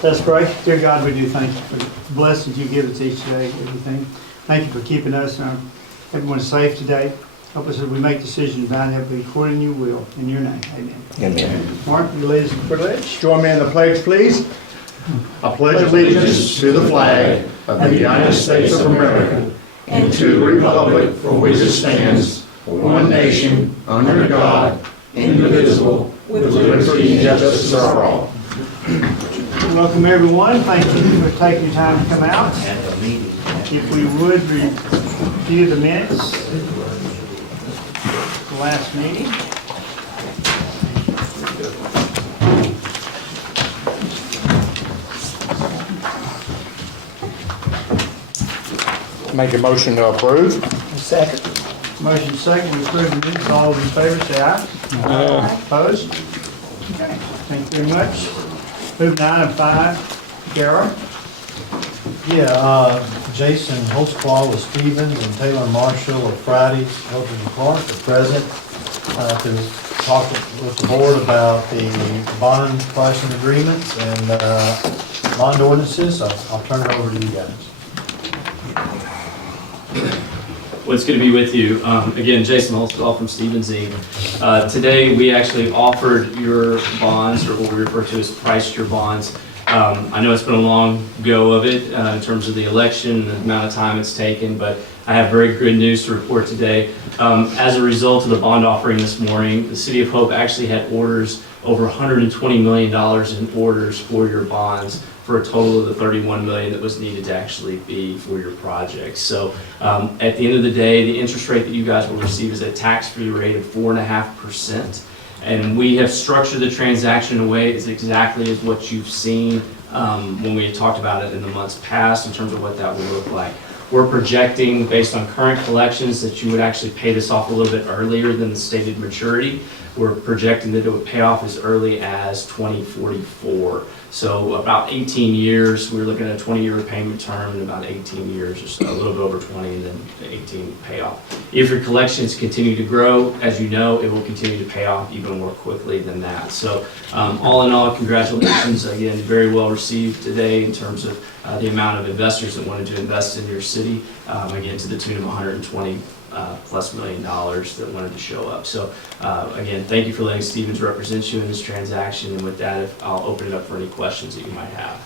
Let's pray. Dear God, we do thank you for the blessings you give us each day, everything. Thank you for keeping us and everyone safe today. Help us as we make decisions about it, be according to your will. In your name, amen. Amen. Mark, you lead us in the pledge. Join me in the pledge, please. I pledge allegiance to the flag of the United States of America and to the republic for which it stands, one nation, under God, indivisible, with liberty and justice for all. Welcome, everyone. Thank you for taking your time to come out. If we would review the minutes, the last meeting. Make a motion to approve. Second. Motion second to approve the minutes. All in favor, say aye. Aye. Opposed? Okay. Thank you very much. Moving to item 5, J.R. Yeah, Jason Holsclaw with Stevens and Taylor Marshall of Friday's, Eldridge and Clark are present to talk with the board about the bond pricing agreements and bond ordinances. I'll turn it over to you guys. Well, it's good to be with you. Again, Jason Holsclaw from Stevens Inc. Today, we actually offered your bonds, or what we refer to as priced your bonds. I know it's been a long go of it in terms of the election and the amount of time it's taken, but I have very good news to report today. As a result of the bond offering this morning, the City of Hope actually had orders over $120 million in orders for your bonds, for a total of the $31 million that was needed to actually be for your project. So at the end of the day, the interest rate that you guys will receive is a tax-free rate of 4.5%. And we have structured the transaction in a way that's exactly as what you've seen when we had talked about it in the months past in terms of what that would look like. We're projecting, based on current collections, that you would actually pay this off a little bit earlier than the stated maturity. We're projecting that it would pay off as early as 2044. So about 18 years, we're looking at a 20-year repayment term and about 18 years, or so, a little bit over 20, and then 18 payoff. If your collections continue to grow, as you know, it will continue to pay off even more quickly than that. So all in all, congratulations. Again, very well received today in terms of the amount of investors that wanted to invest in your city, again, to the tune of $120+ million that wanted to show up. So again, thank you for letting Stevens represent you in this transaction, and with that, I'll open it up for any questions that you might have.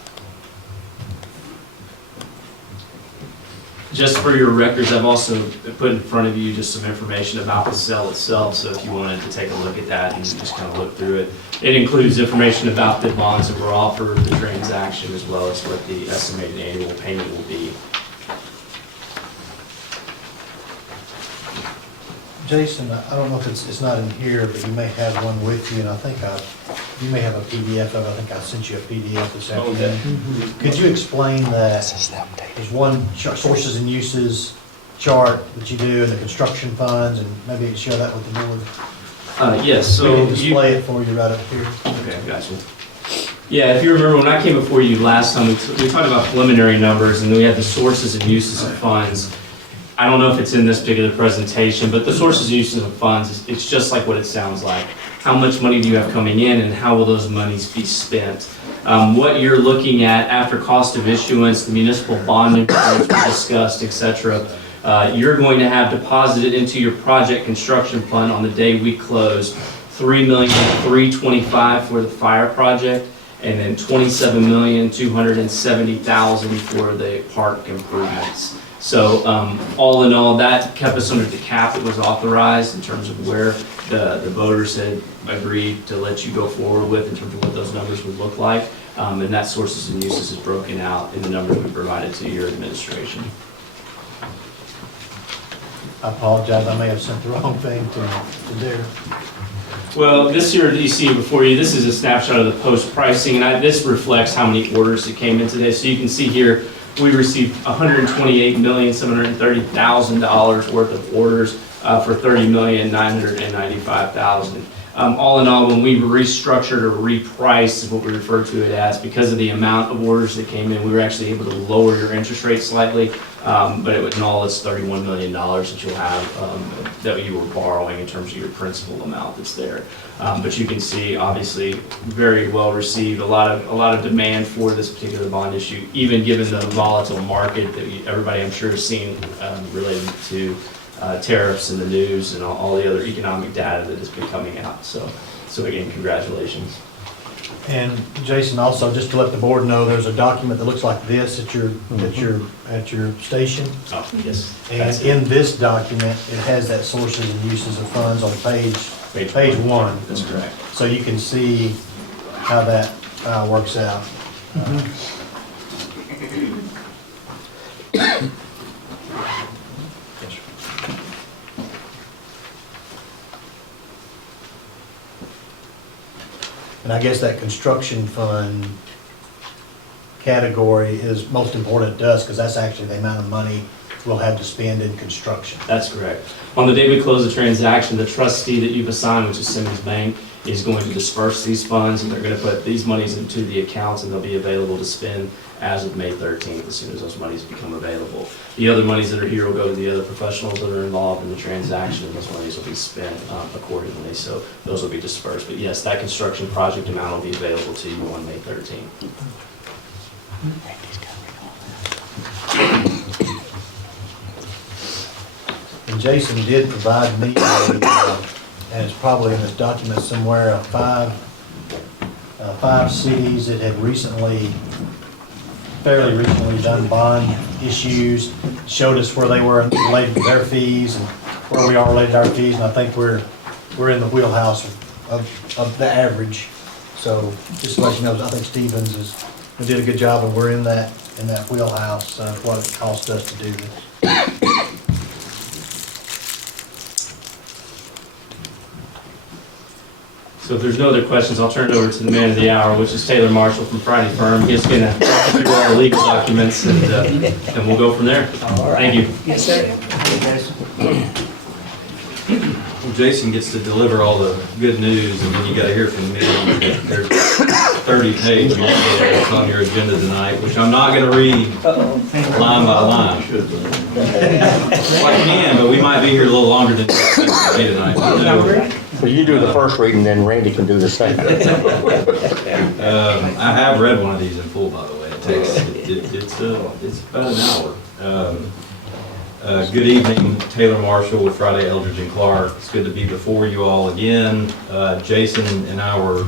Just for your records, I've also put in front of you just some information about the sale itself, so if you wanted to take a look at that and just kind of look through it. It includes information about the bonds that were offered, the transaction, as well as what the estimated annual payment will be. Jason, I don't know if it's not in here, but you may have one with you, and I think you may have a PDF of it. I think I sent you a PDF this afternoon. Okay. Could you explain that there's one sources and uses chart that you do in the construction funds, and maybe share that with the board? Yes, so we can display it for you right up here. Okay, gotcha. Yeah, if you remember when I came before you last time, we talked about preliminary numbers, and then we had the sources and uses of funds. I don't know if it's in this particular presentation, but the sources and uses of funds, it's just like what it sounds like. How much money do you have coming in, and how will those monies be spent? What you're looking at after cost of issuance, the municipal bond insurance we discussed, etc. You're going to have deposited into your project construction fund on the day we close $3,325,000 for the fire project, and then $27,270,000 for the park improvements. So all in all, that kept us under the cap that was authorized in terms of where the voters had agreed to let you go forward with in terms of what those numbers would look like. And that sources and uses is broken out in the numbers we provided to your administration. I apologize, I may have sent the wrong thing to there. Well, this here that you see before you, this is a snapshot of the post pricing, and this reflects how many orders that came in today. So you can see here, we received $128,730,000 worth of orders for $30,995,000. All in all, when we restructured or repriced, is what we refer to it as, because of the amount of orders that came in, we were actually able to lower your interest rate slightly But in all, it's $31 million that you'll have, that you were borrowing in terms of your principal amount that's there. But you can see, obviously, very well received, a lot of demand for this particular bond issue, even given the volatile market that everybody, I'm sure, has seen related to tariffs in the news and all the other economic data that has been coming out. So again, congratulations. And Jason, also, just to let the board know, there's a document that looks like this at your station. Oh, yes. And in this document, it has that sources and uses of funds on page one. That's correct. So you can see how that works out. And I guess that construction fund category is most important to us because that's actually the amount of money we'll have to spend in construction. That's correct. On the day we close the transaction, the trustee that you've assigned, which is Simmons Bank, is going to disperse these funds, and they're going to put these monies into the accounts, and they'll be available to spend as of May 13th, as soon as those monies become available. The other monies that are here will go to the other professionals that are involved in the transaction, and those monies will be spent accordingly, so those will be dispersed. But yes, that construction project amount will be available to you on May 13th. And Jason did provide me, and it's probably in this document somewhere, five cities that had fairly recently done bond issues, showed us where they were related to their fees and where we are related to our fees, and I think we're in the wheelhouse of the average. So just to let you know, I think Stevens did a good job, and we're in that wheelhouse of what it cost us to do this. So if there's no other questions, I'll turn it over to the man of the hour, which is Taylor Marshall from Friday Firm. He's going to talk through all the legal documents, and we'll go from there. Thank you. Yes, sir. Well, Jason gets to deliver all the good news, and then you got to hear from me. There's 30-page that's on your agenda tonight, which I'm not going to read line by line. Well, I can, but we might be here a little longer than tonight. Well, you do the first reading, then Randy can do the second. I have read one of these in full, by the way. It's about an hour. Good evening, Taylor Marshall with Friday Eldridge and Clark. It's good to be before you all again. Jason and I were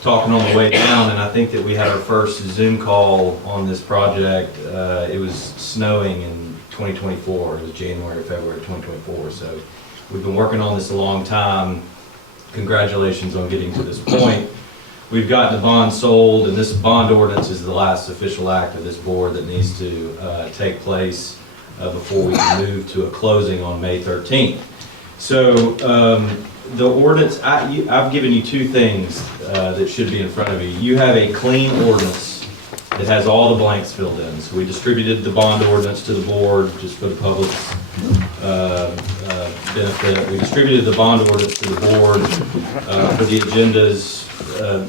talking on the way down, and I think that we had our first Zoom call on this project. It was snowing in 2024. It was January or February 2024. So we've been working on this a long time. Congratulations on getting to this point. We've gotten the bond sold, and this bond ordinance is the last official act of this board that needs to take place before we can move to a closing on May 13th. So the ordinance, I've given you two things that should be in front of you. You have a clean ordinance that has all the blanks filled in. So we distributed the bond ordinance to the board just for the public's benefit. We distributed the bond ordinance to the board for the agendas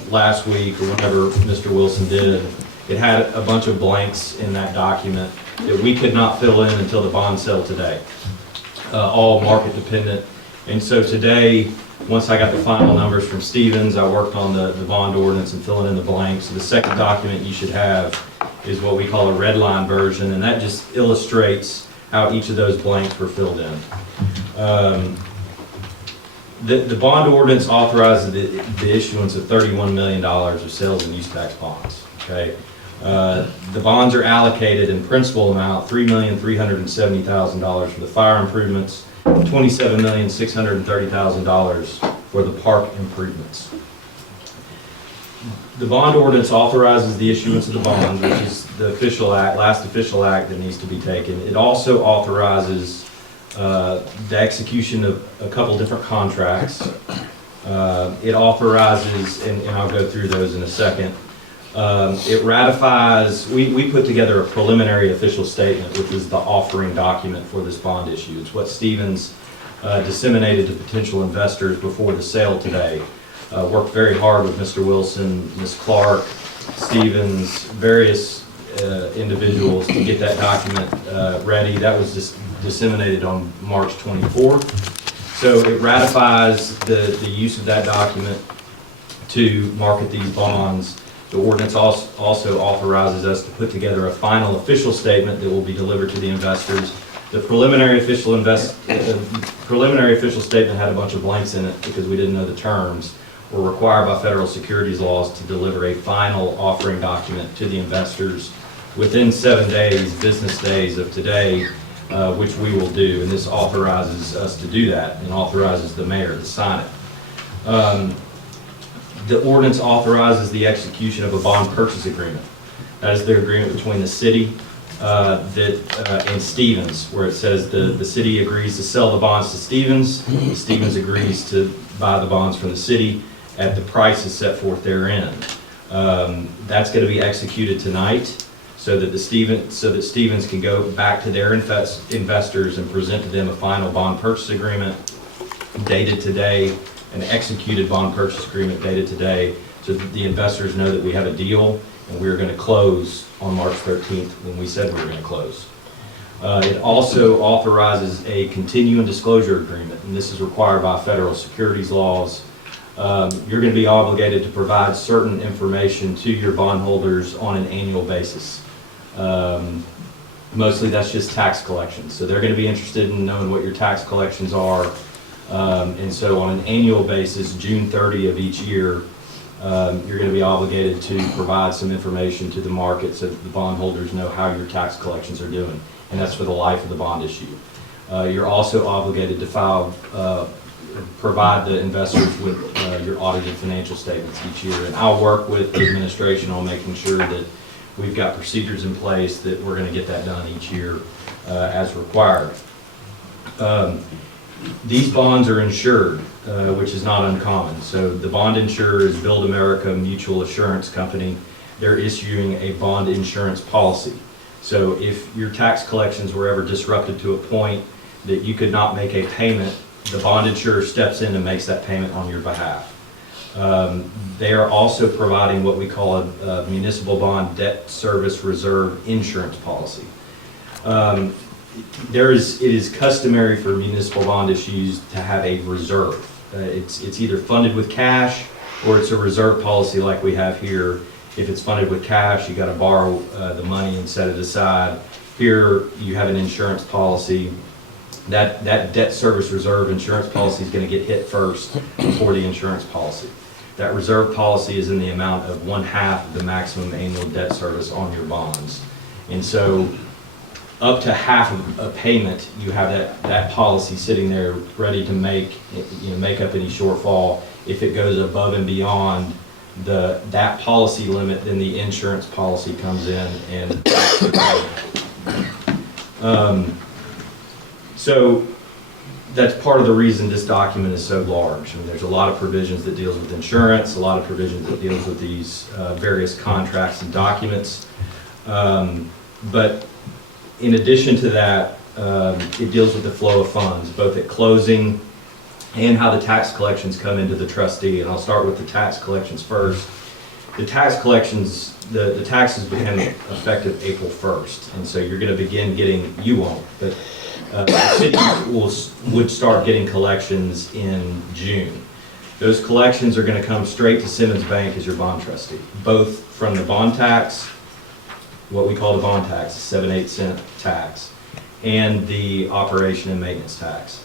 last week or whenever Mr. Wilson did. It had a bunch of blanks in that document that we could not fill in until the bond sale today, all market dependent. And so today, once I got the final numbers from Stevens, I worked on the bond ordinance and filling in the blanks. So the second document you should have is what we call a red line version, and that just illustrates how each of those blanks were filled in. The bond ordinance authorizes the issuance of $31 million of sales and use tax bonds. Okay, the bonds are allocated in principal amount $3,370,000 for the fire improvements, $27,630,000 for the park improvements. The bond ordinance authorizes the issuance of the bonds, which is the official act, last official act that needs to be taken. It also authorizes the execution of a couple different contracts. It authorizes, and I'll go through those in a second. It ratifies, we put together a preliminary official statement, which is the offering document for this bond issue. It's what Stevens disseminated to potential investors before the sale today. Worked very hard with Mr. Wilson, Ms. Clark, Stevens, various individuals to get that document ready. That was just disseminated on March 24th. So it ratifies the use of that document to market these bonds. The ordinance also authorizes us to put together a final official statement that will be delivered to the investors. The preliminary official statement had a bunch of blanks in it because we didn't know the terms. We're required by federal securities laws to deliver a final offering document to the investors within 7 days, business days of today, which we will do. And this authorizes us to do that and authorizes the mayor to sign it. The ordinance authorizes the execution of a bond purchase agreement. That is the agreement between the city and Stevens, where it says the city agrees to sell the bonds to Stevens. Stevens agrees to buy the bonds from the city at the prices set forth therein. That's going to be executed tonight so that Stevens can go back to their investors and present to them a final bond purchase agreement dated today, an executed bond purchase agreement dated today, so that the investors know that we have a deal and we are going to close on March 13th when we said we were going to close. It also authorizes a continuing disclosure agreement, and this is required by federal securities laws. You're going to be obligated to provide certain information to your bondholders on an annual basis. Mostly that's just tax collections. So they're going to be interested in knowing what your tax collections are. And so on an annual basis, June 30 of each year, you're going to be obligated to provide some information to the market so that the bondholders know how your tax collections are doing. And that's for the life of the bond issue. You're also obligated to provide the investors with your audited financial statements each year. And I'll work with the administration on making sure that we've got procedures in place that we're going to get that done each year as required. These bonds are insured, which is not uncommon. So the bond insurer is Build America Mutual Assurance Company. They're issuing a bond insurance policy. So if your tax collections were ever disrupted to a point that you could not make a payment, the bond insurer steps in and makes that payment on your behalf. They are also providing what we call a municipal bond debt service reserve insurance policy. It is customary for municipal bond issues to have a reserve. It's either funded with cash or it's a reserve policy like we have here. If it's funded with cash, you got to borrow the money and set it aside. Here, you have an insurance policy. That debt service reserve insurance policy is going to get hit first before the insurance policy. That reserve policy is in the amount of 1/2 of the maximum annual debt service on your bonds. And so up to half of a payment, you have that policy sitting there ready to make up any shortfall. If it goes above and beyond that policy limit, then the insurance policy comes in and so that's part of the reason this document is so large. I mean, there's a lot of provisions that deals with insurance, a lot of provisions that deals with these various contracts and documents. But in addition to that, it deals with the flow of funds, both at closing and how the tax collections come into the trustee. And I'll start with the tax collections first. The tax collections, the taxes become effective April 1st. And so you're going to begin getting, you won't, but the city would start getting collections in June. Those collections are going to come straight to Simmons Bank as your bond trustee, both from the bond tax, what we call the bond tax, 7/8 cent tax, and the operation and maintenance tax.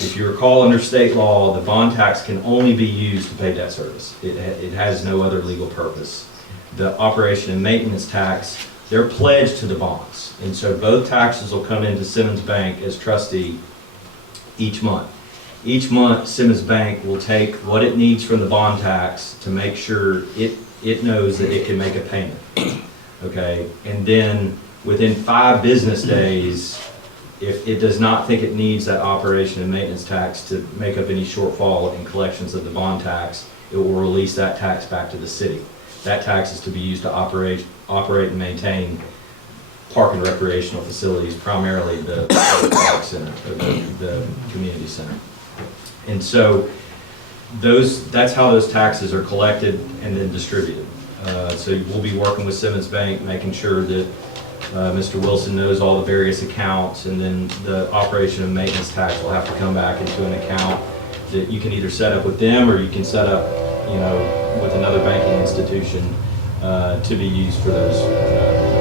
If you recall, under state law, the bond tax can only be used to pay debt service. It has no other legal purpose. The operation and maintenance tax, they're pledged to the bonds. And so both taxes will come into Simmons Bank as trustee each month. Each month, Simmons Bank will take what it needs from the bond tax to make sure it knows that it can make a payment. Okay, and then within 5 business days, if it does not think it needs that operation and maintenance tax to make up any shortfall in collections of the bond tax, it will release that tax back to the city. That tax is to be used to operate and maintain park and recreational facilities, primarily the park center, or the community center. And so that's how those taxes are collected and then distributed. So we'll be working with Simmons Bank, making sure that Mr. Wilson knows all the various accounts, and then the operation and maintenance tax will have to come back into an account that you can either set up with them, or you can set up, with another banking institution to be used for those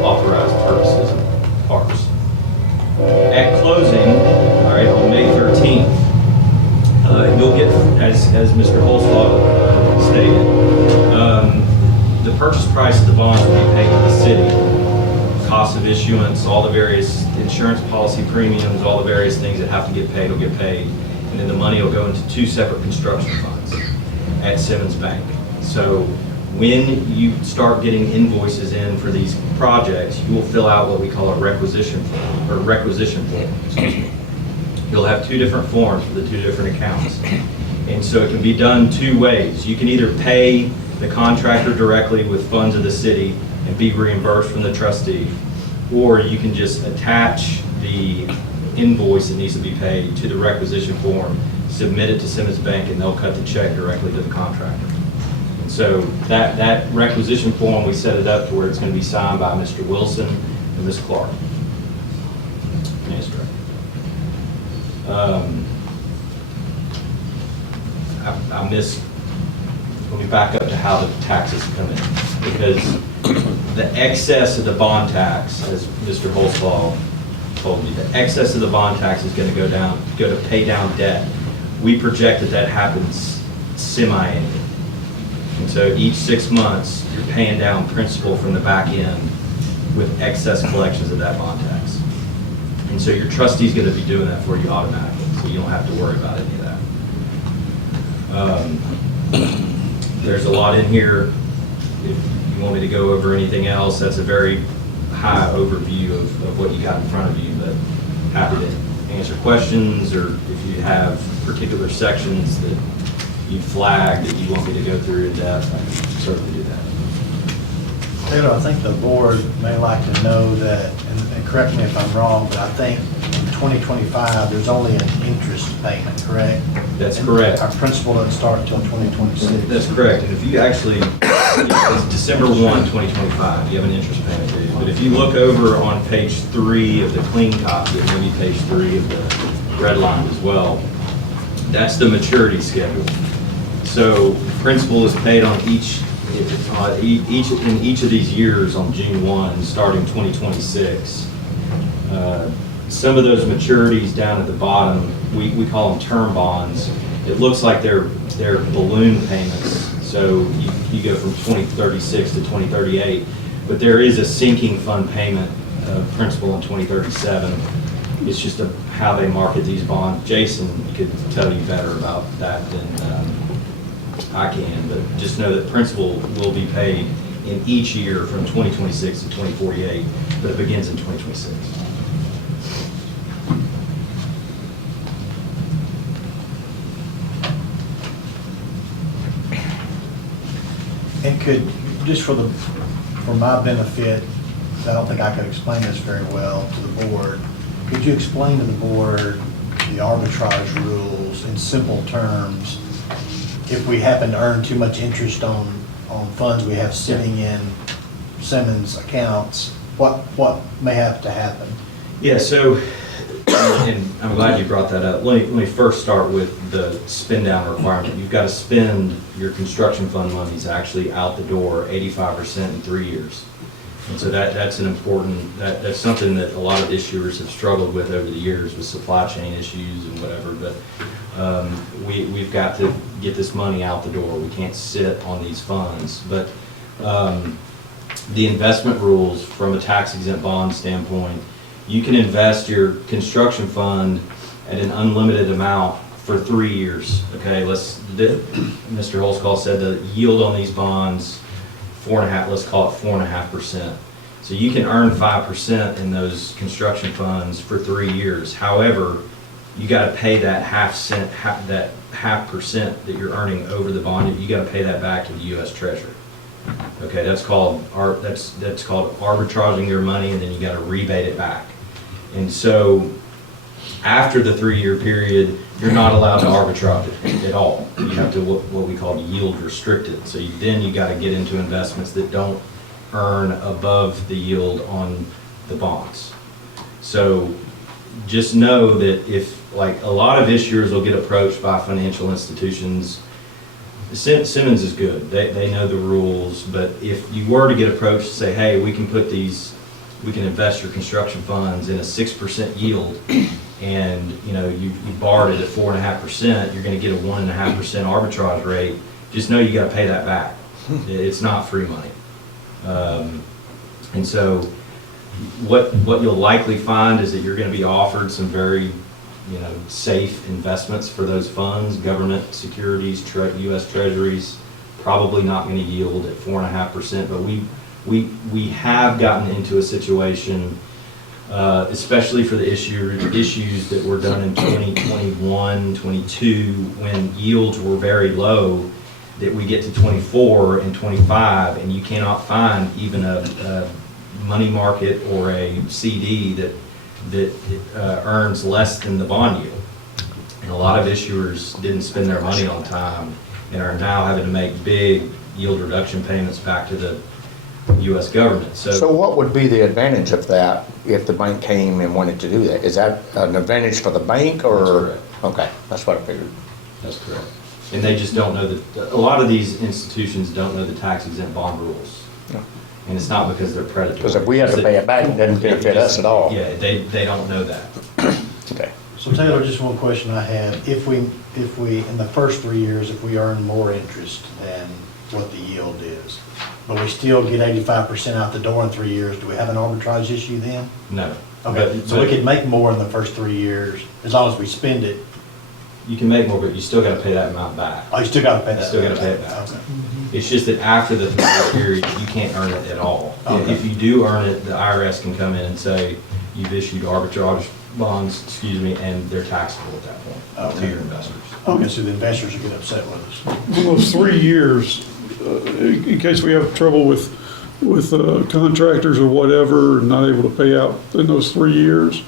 authorized purposes and parts. At closing, all right, on May 13th, you'll get, as Mr. Holsclaw stated, the purchase price of the bonds will be paid to the city. Cost of issuance, all the various insurance policy premiums, all the various things that have to get paid will get paid. And then the money will go into 2 separate construction funds at Simmons Bank. So when you start getting invoices in for these projects, you will fill out what we call a requisition form, excuse me. You'll have 2 different forms for the 2 different accounts. And so it can be done 2 ways. You can either pay the contractor directly with funds of the city and be reimbursed from the trustee, or you can just attach the invoice that needs to be paid to the requisition form, submit it to Simmons Bank, and they'll cut the check directly to the contractor. And so that requisition form, we set it up to where it's going to be signed by Mr. Wilson and Ms. Clark. Yes, sir. Let me back up to how the taxes come in, because the excess of the bond tax, as Mr. Holsclaw told me, the excess of the bond tax is going to go to pay down debt. We project that happens semi-annually. And so each 6 months, you're paying down principal from the back end with excess collections of that bond tax. And so your trustee's going to be doing that for you automatically, so you don't have to worry about any of that. There's a lot in here. If you want me to go over anything else, that's a very high overview of what you got in front of you, but happy to answer questions, or if you have particular sections that you flag that you want me to go through in depth, I can certainly do that. Taylor, I think the board may like to know that, and correct me if I'm wrong, but I think in 2025, there's only an interest payment, correct? That's correct. Our principal doesn't start until 2026. That's correct. And if you actually, it's December 1, 2025, you have an interest payment due. But if you look over on page 3 of the clean copy, and maybe page 3 of the red line as well, that's the maturity schedule. So principal is paid on each of these years on June 1, starting 2026. Some of those maturities down at the bottom, we call them term bonds. It looks like they're balloon payments. So you go from 2036 to 2038, but there is a sinking fund payment of principal in 2037. It's just how they market these bonds. Jason could tell you better about that than I can, but just know that principal will be paid in each year from 2026 to 2048, but it begins in 2026. And could, just for my benefit, I don't think I could explain this very well to the board, could you explain to the board the arbitrage rules in simple terms? If we happen to earn too much interest on funds we have sitting in Simmons accounts, what may have to happen? Yeah, so, and I'm glad you brought that up. Let me first start with the spend down requirement. You've got to spend your construction fund monies actually out the door 85% in 3 years. And so that's an important, that's something that a lot of issuers have struggled with over the years with supply chain issues and whatever, but we've got to get this money out the door. We can't sit on these funds. But the investment rules from a tax exempt bond standpoint, you can invest your construction fund at an unlimited amount for 3 years. Okay, Mr. Holsclaw said the yield on these bonds, 4.5, let's call it 4.5%. So you can earn 5% in those construction funds for 3 years. However, you got to pay that half percent that you're earning over the bond. You got to pay that back to the U.S. Treasury. Okay, that's called arbitraging your money, and then you got to rebate it back. And so After the 3-year period, you're not allowed to arbitrage it at all. You have to what we call yield restricted. So then you got to get into investments that don't earn above the yield on the bonds. So just know that if, like, a lot of issuers will get approached by financial institutions. Simmons is good. They know the rules, but if you were to get approached to say, hey, we can invest your construction funds in a 6% yield, and you borrowed it at 4.5%, you're going to get a 1.5% arbitrage rate. Just know you got to pay that back. It's not free money. And so what you'll likely find is that you're going to be offered some very safe investments for those funds, government securities, U.S. Treasuries, probably not going to yield at 4.5%, but we have gotten into a situation, especially for the issues that were done in 2021, 22, when yields were very low, that we get to 24 and 25, and you cannot find even a money market or a CD that earns less than the bond yield. And a lot of issuers didn't spend their money on time and are now having to make big yield reduction payments back to the U.S. government. So what would be the advantage of that if the bank came and wanted to do that? Is that an advantage for the bank, or? That's correct. Okay, that's what I figured. That's correct. And they just don't know that, a lot of these institutions don't know the tax exempt bond rules. Yeah. And it's not because they're predatory. Because if we have to pay it back, it doesn't benefit us at all. Yeah, they don't know that. Okay. So Taylor, just one question I have. If we, in the first 3 years, if we earn more interest than what the yield is, but we still get 85% out the door in 3 years, do we have an arbitrage issue then? No. Okay, so we could make more in the first 3 years, as long as we spend it. You can make more, but you still gotta pay that amount back. Oh, you still gotta pay that. You still gotta pay it back. Okay. It's just that after the 3-year period, you can't earn it at all. Okay. If you do earn it, the IRS can come in and say, you've issued arbitrage bonds, and they're taxable at that point to Okay. your investors. Okay, so the investors will get upset with us. In those 3 years, in case we have trouble with contractors or whatever, and not able to pay out in those 3 years,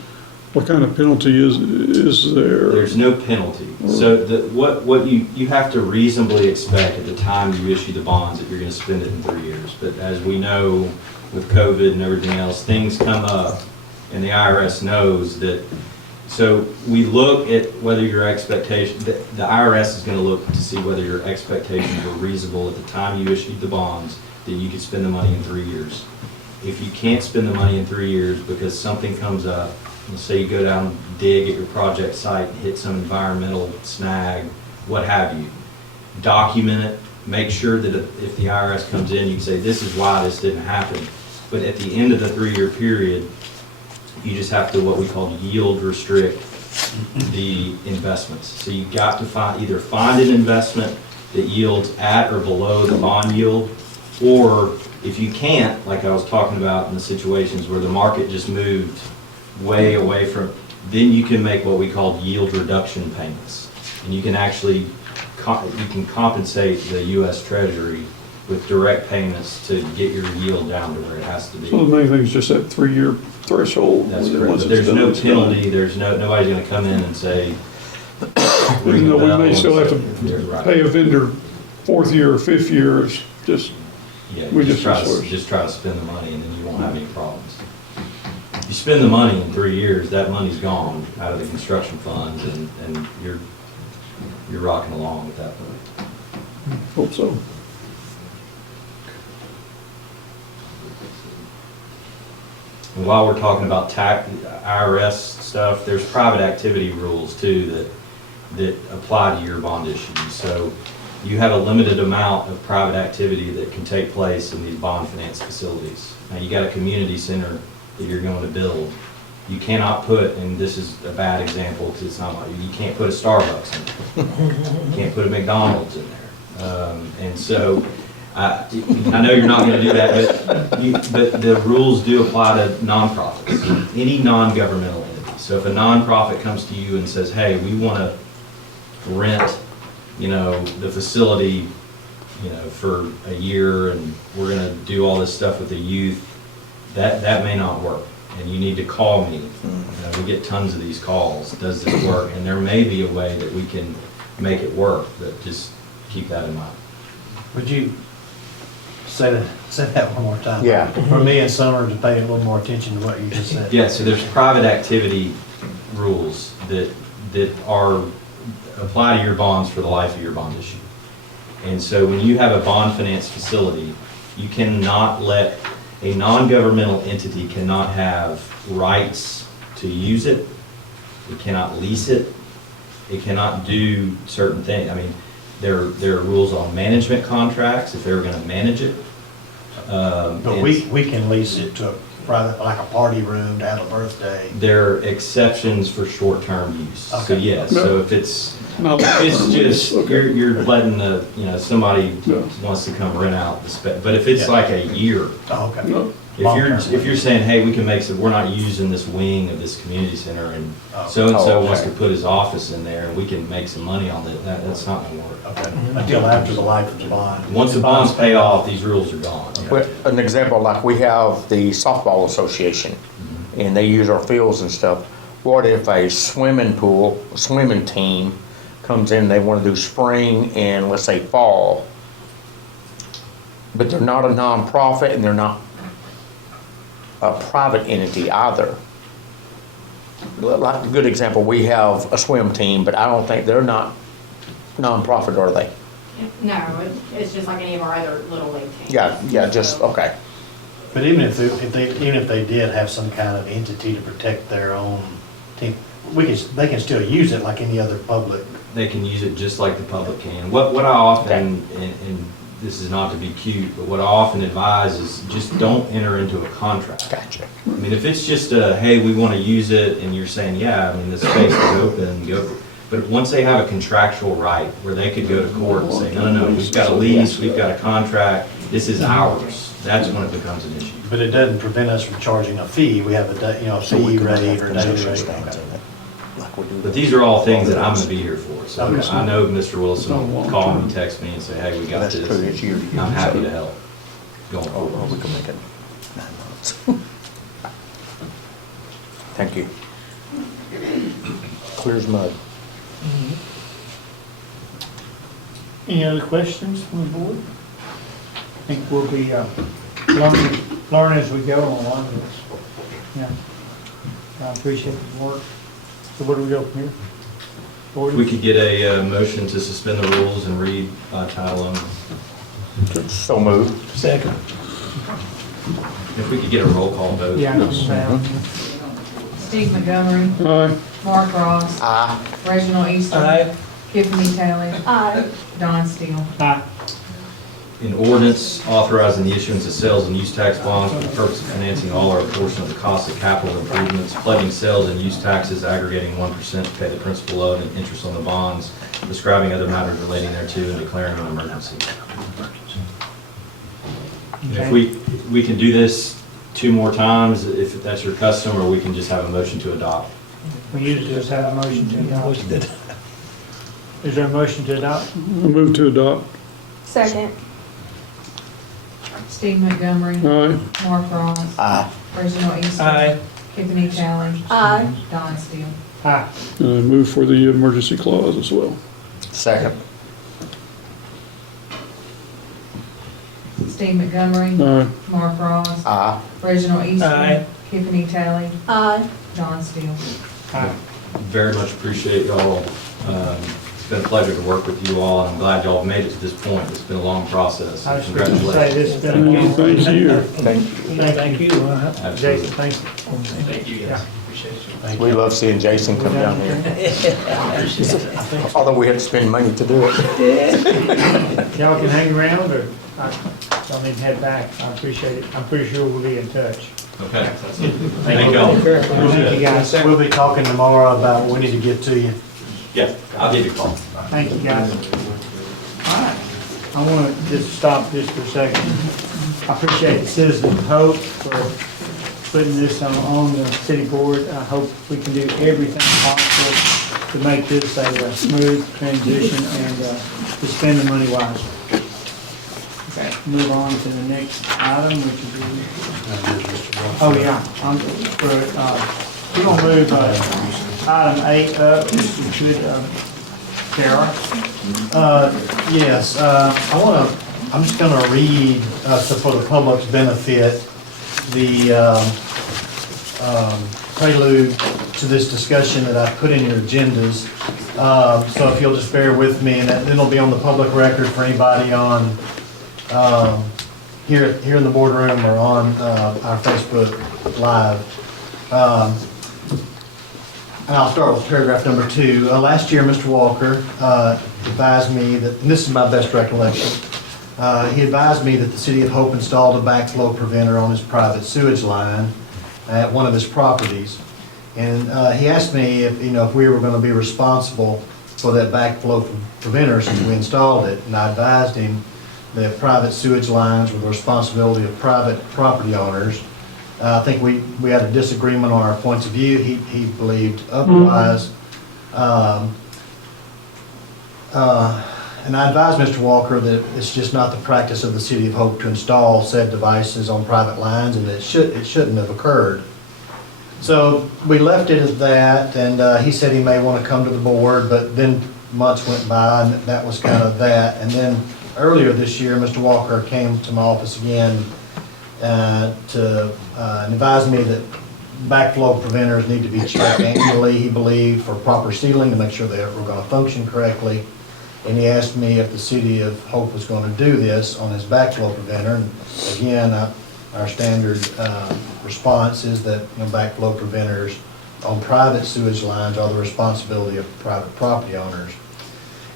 what kind of penalty is there? There's no penalty. So what you have to reasonably expect at the time you issue the bonds that you're gonna spend it in 3 years. But as we know, with COVID and everything else, things come up, and the IRS knows that. So we look at whether your expectation, the IRS is gonna look to see whether your expectations were reasonable at the time you issued the bonds, that you could spend the money in 3 years. If you can't spend the money in 3 years because something comes up, let's say you go down and dig at your project site and hit some environmental snag, what have you, document it, make sure that if the IRS comes in, you can say, this is why this didn't happen. But at the end of the 3-year period, you just have to, what we call, yield restrict the investments. So you've got to either find an investment that yields at or below the bond yield, or if you can't, like I was talking about in the situations where the market just moved way away from, then you can make what we call yield reduction payments. And you can actually, you can compensate the U.S. Treasury with direct payments to get your yield down to where it has to be. So the main thing is just that 3-year threshold. That's Once correct. it's There's done, no it's penalty, nobody's gonna come in and say. Even though we may still have to Right. pay a vendor 4th year or 5th year, it's just, Yeah, we just try to spend the money, and then you won't have any problems. If you spend the money in 3 years, that money's gone out of the construction funds, and you're rocking along at that point. hope so. And while we're talking about IRS stuff, there's private activity rules too that apply to your bond issues. So you have a limited amount of private activity that can take place in these bond finance facilities. Now you got a community center that you're going to build. You cannot put, and this is a bad example because it's not like, you can't put a Starbucks in there. You can't put a McDonald's in there. And so I know you're not going to do that, but the rules do apply to nonprofits, any non-governmental entity. So if a nonprofit comes to you and says, hey, we want to rent, the facility, for a year, and we're going to do all this stuff with the youth, that may not work. and you need to call me. We get tons of these calls, does this work? And there may be a way that we can make it work, but just keep that in mind. Would you say that one more time? Yeah. For me and Summer to pay a little more attention to what you just said. Yeah, so there's private activity rules that are, apply to your bonds for the life of your bond issue. And so when you have a bond finance facility, you cannot let, a non-governmental entity cannot have rights to use it, it cannot lease it, it cannot do certain things. I mean, there are rules on management contracts, if they were gonna manage it. But we can lease it to a private, like a party room to have a birthday. There are exceptions for short-term use. So Okay. yes, so if it's, Not it's just, Okay. you're letting the, somebody Yeah. wants to come rent out the spec, but if it's Yeah. like a year, Oh, okay. No. if you're saying, hey, we can make some, we're not using this wing of this community center and Oh. so-and-so Oh, wants okay. to put his office in there and we can make some money on it, that's not gonna work. Okay, until after the life of the bond. Once the bonds pay off, these rules are gone. Well, an example, like we have the softball association, and they use our fields and stuff. What if a swimming team comes in, they want to do spring and let's say fall, but they're not a nonprofit and they're not a private entity either. Like a good example, we have a swim team, but I don't think they're not nonprofit, are they? No, it's just like any of our other little league teams. Yeah, just, okay. But even if they did have some kind of entity to protect their own team, they can still use it like any other public. They can use it just like the public can. What I often, and this is not to be cute, but what I often advise is just don't enter into a contract. Gotcha. I mean, if it's just a, hey, we want to use it, and you're saying, yeah, I mean, the space is open, go. But once they have a contractual right, where they could go to court and say, no, we've got a lease, we've got a contract, this is ours, that's when it becomes an issue. But it doesn't prevent us from charging a fee. We have a fee rate or daily rate. But these are all things that I'm gonna be here for. So Okay. I know Mr. Wilson will call me, text me, and say, hey, we got That's this. true, it's year to year. I'm happy to help going Oh, forward. we can make it 9 months. Thank you. Clear as mud. Any other questions from the board? I think we'll be learning as we go on a lot of this. Yeah. I appreciate the work. So where do we go from here? If we could get a motion to suspend the rules and read by title only. So moved. Second. If we could get a roll call vote. Yeah, I'm down. Steve Montgomery, Aye. Mark Ross, Aye. Reginald Easton. Tiffany Taylor, Aye. Don Steele. Aye. An ordinance authorizing the issuance of sales and use tax bonds for the purpose of financing all or a portion of the cost of capital improvements, pledging sales and use taxes aggregating 1% to pay the principal owed and interest on the bonds, describing other matters relating thereto, and declaring an emergency. And if we can do this 2 more times, if that's your custom, or we can just have a motion to adopt. We usually just have a motion to adopt. Is there a motion to adopt? I move to adopt. Second. Steve Montgomery, Aye. Mark Ross, Aye. Reginald Easton. Tiffany Taylor. Aye. Don Steele. Aye. And I move for the emergency clause as well. Second. Steve Montgomery, Aye. Mark Ross, Aye. Reginald Easton. Tiffany Taylor, Aye. Don Steele. Aye. Very much appreciate y'all. It's been a pleasure to work with you all, and I'm glad y'all have made it to this point. It's been a long process. I was just gonna say, Congratulations. this has been a long. Thank you. Thank you. Thank you. Absolutely. Jason, thank you. Thank you, guys. Appreciate you. We love seeing Jason come down here. Although we had to spend money to do it. Y'all can hang around, or y'all need to head back. I appreciate it. I'm pretty sure we'll be in touch. Okay. Thank y'all. Thank you, guys. We'll be talking tomorrow about what we need to get to you. Yeah, I'll give you a call. Thank you, guys. All right. I want to just stop just for a second. I appreciate the Citizens of Hope for putting this on the city board. I hope we can do everything possible to make this a smooth transition and to spend the money wisely. Okay, move on to the next item, which is, oh yeah, we're gonna move, item 8 up, if you could, J.R. Yes, I'm just gonna read, so for the public's benefit, the prelude to this discussion that I put in your agendas. So if you'll just bear with me, and then it'll be on the public record for anybody on, here in the boardroom or on our Facebook Live. And I'll start with paragraph number 2. Last year, Mr. Walker advised me that, and this is my best recollection, he advised me that the City of Hope installed a backflow preventer on his private sewage line at one of his properties. And he asked me if we were going to be responsible for that backflow preventer since we installed it. And I advised him that private sewage lines were the responsibility of private property owners. I think we had a disagreement on our points of view. He believed otherwise. And I advised Mr. Walker that it's just not the practice of the City of Hope to install said devices on private lines, and it shouldn't have occurred. So we left it at that, and he said he may want to come to the board, but then months went by, and that was kind of that. And then earlier this year, Mr. Walker came to my office again to advise me that backflow preventers need to be checked annually, he believed, for proper sealing to make sure they were going to function correctly. And he asked me if the City of Hope was going to do this on his backflow preventer. And again, our standard response is that backflow preventers on private sewage lines are the responsibility of private property owners.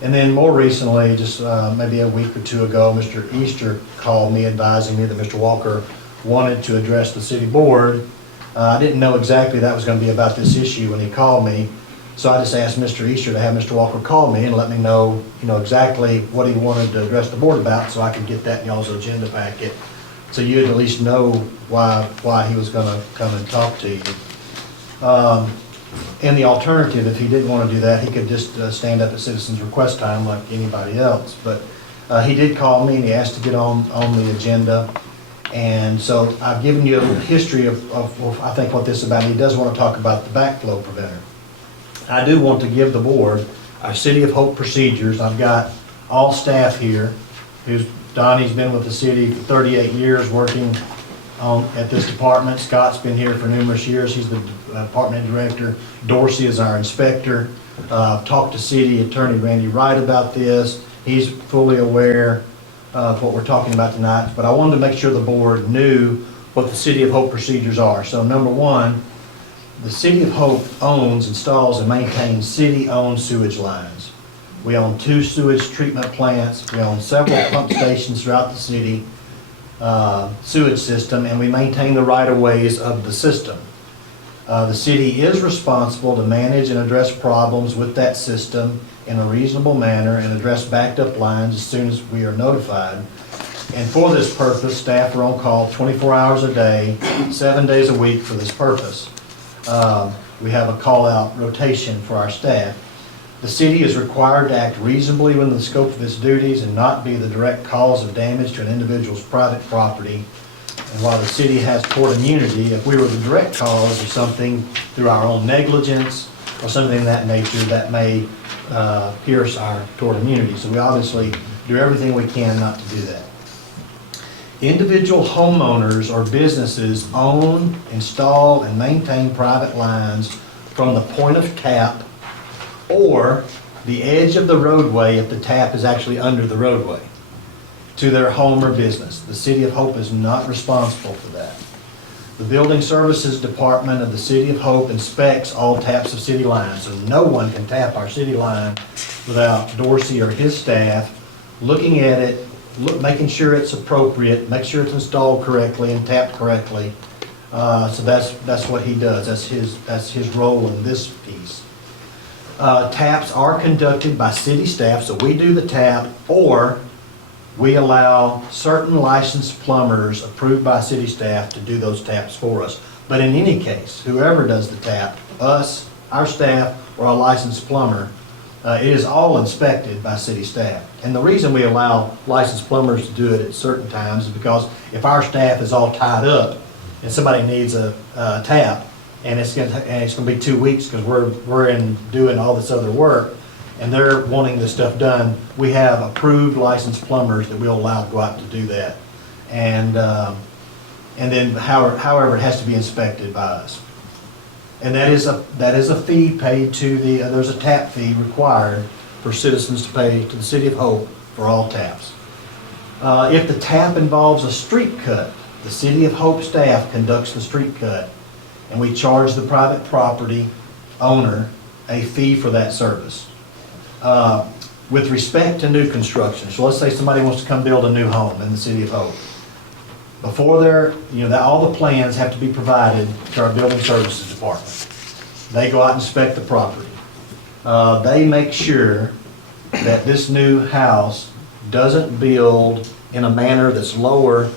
And then more recently, just maybe a week or two ago, Mr. Easter called me advising me that Mr. Walker wanted to address the city board. I didn't know exactly that was going to be about this issue when he called me. So I just asked Mr. Easter to have Mr. Walker call me and let me know, exactly what he wanted to address the board about, so I could get that in y'all's agenda packet. So you'd at least know why he was going to come and talk to you. And the alternative, if he didn't want to do that, he could just stand up at citizens' request time like anybody else. But he did call me and he asked to get on the agenda. And so I've given you a history of I think what this is about. He does want to talk about the backflow preventer. I do want to give the board our City of Hope procedures. I've got all staff here. Donnie's been with the city for 38 years working at this department. Scott's been here for numerous years. He's the department director. Dorsey is our inspector. I've talked to City Attorney Randy Wright about this. He's fully aware of what we're talking about tonight. But I wanted to make sure the board knew what the City of Hope procedures are. So number one, the City of Hope owns, installs, and maintains city-owned sewage lines. We own 2 sewage treatment plants. We own several pump stations throughout the city sewage system, and we maintain the right-of-ways of the system. The city is responsible to manage and address problems with that system in a reasonable manner and address backed-up lines as soon as we are notified. And for this purpose, staff are on call 24 hours a day, 7 days a week for this purpose. We have a call-out rotation for our staff. The city is required to act reasonably within the scope of its duties and not be the direct cause of damage to an individual's private property. And while the city has tort immunity, if we were the direct cause of something through our own negligence or something of that nature, that may pierce our tort immunity. So we obviously do everything we can not to do that. Individual homeowners or businesses own, install, and maintain private lines from the point of tap or the edge of the roadway if the tap is actually under the roadway to their home or business. The City of Hope is not responsible for that. The Building Services Department of the City of Hope inspects all taps of city lines, so no one can tap our city line without Dorsey or his staff looking at it, making sure it's appropriate, make sure it's installed correctly and tapped correctly. So that's what he does. That's his role in this piece. Taps are conducted by city staff, so we do the tap, or we allow certain licensed plumbers approved by city staff to do those taps for us. But in any case, whoever does the tap, us, our staff, or a licensed plumber, It is all inspected by city staff. And the reason we allow licensed plumbers to do it at certain times is because if our staff is all tied up and somebody needs a tap, and it's gonna be 2 weeks because we're in doing all this other work, and they're wanting this stuff done, we have approved licensed plumbers that we'll allow to go out to do that. And then however, it has to be inspected by us. And that is a fee paid to there's a tap fee required for citizens to pay to the City of Hope for all taps. If the tap involves a street cut, the City of Hope staff conducts the street cut, and we charge the private property owner a fee for that service. With respect to new construction, so let's say somebody wants to come build a new home in the City of Hope. Before all the plans have to be provided to our building services department. They go out and inspect the property. They make sure that this new house doesn't build in a manner that's lower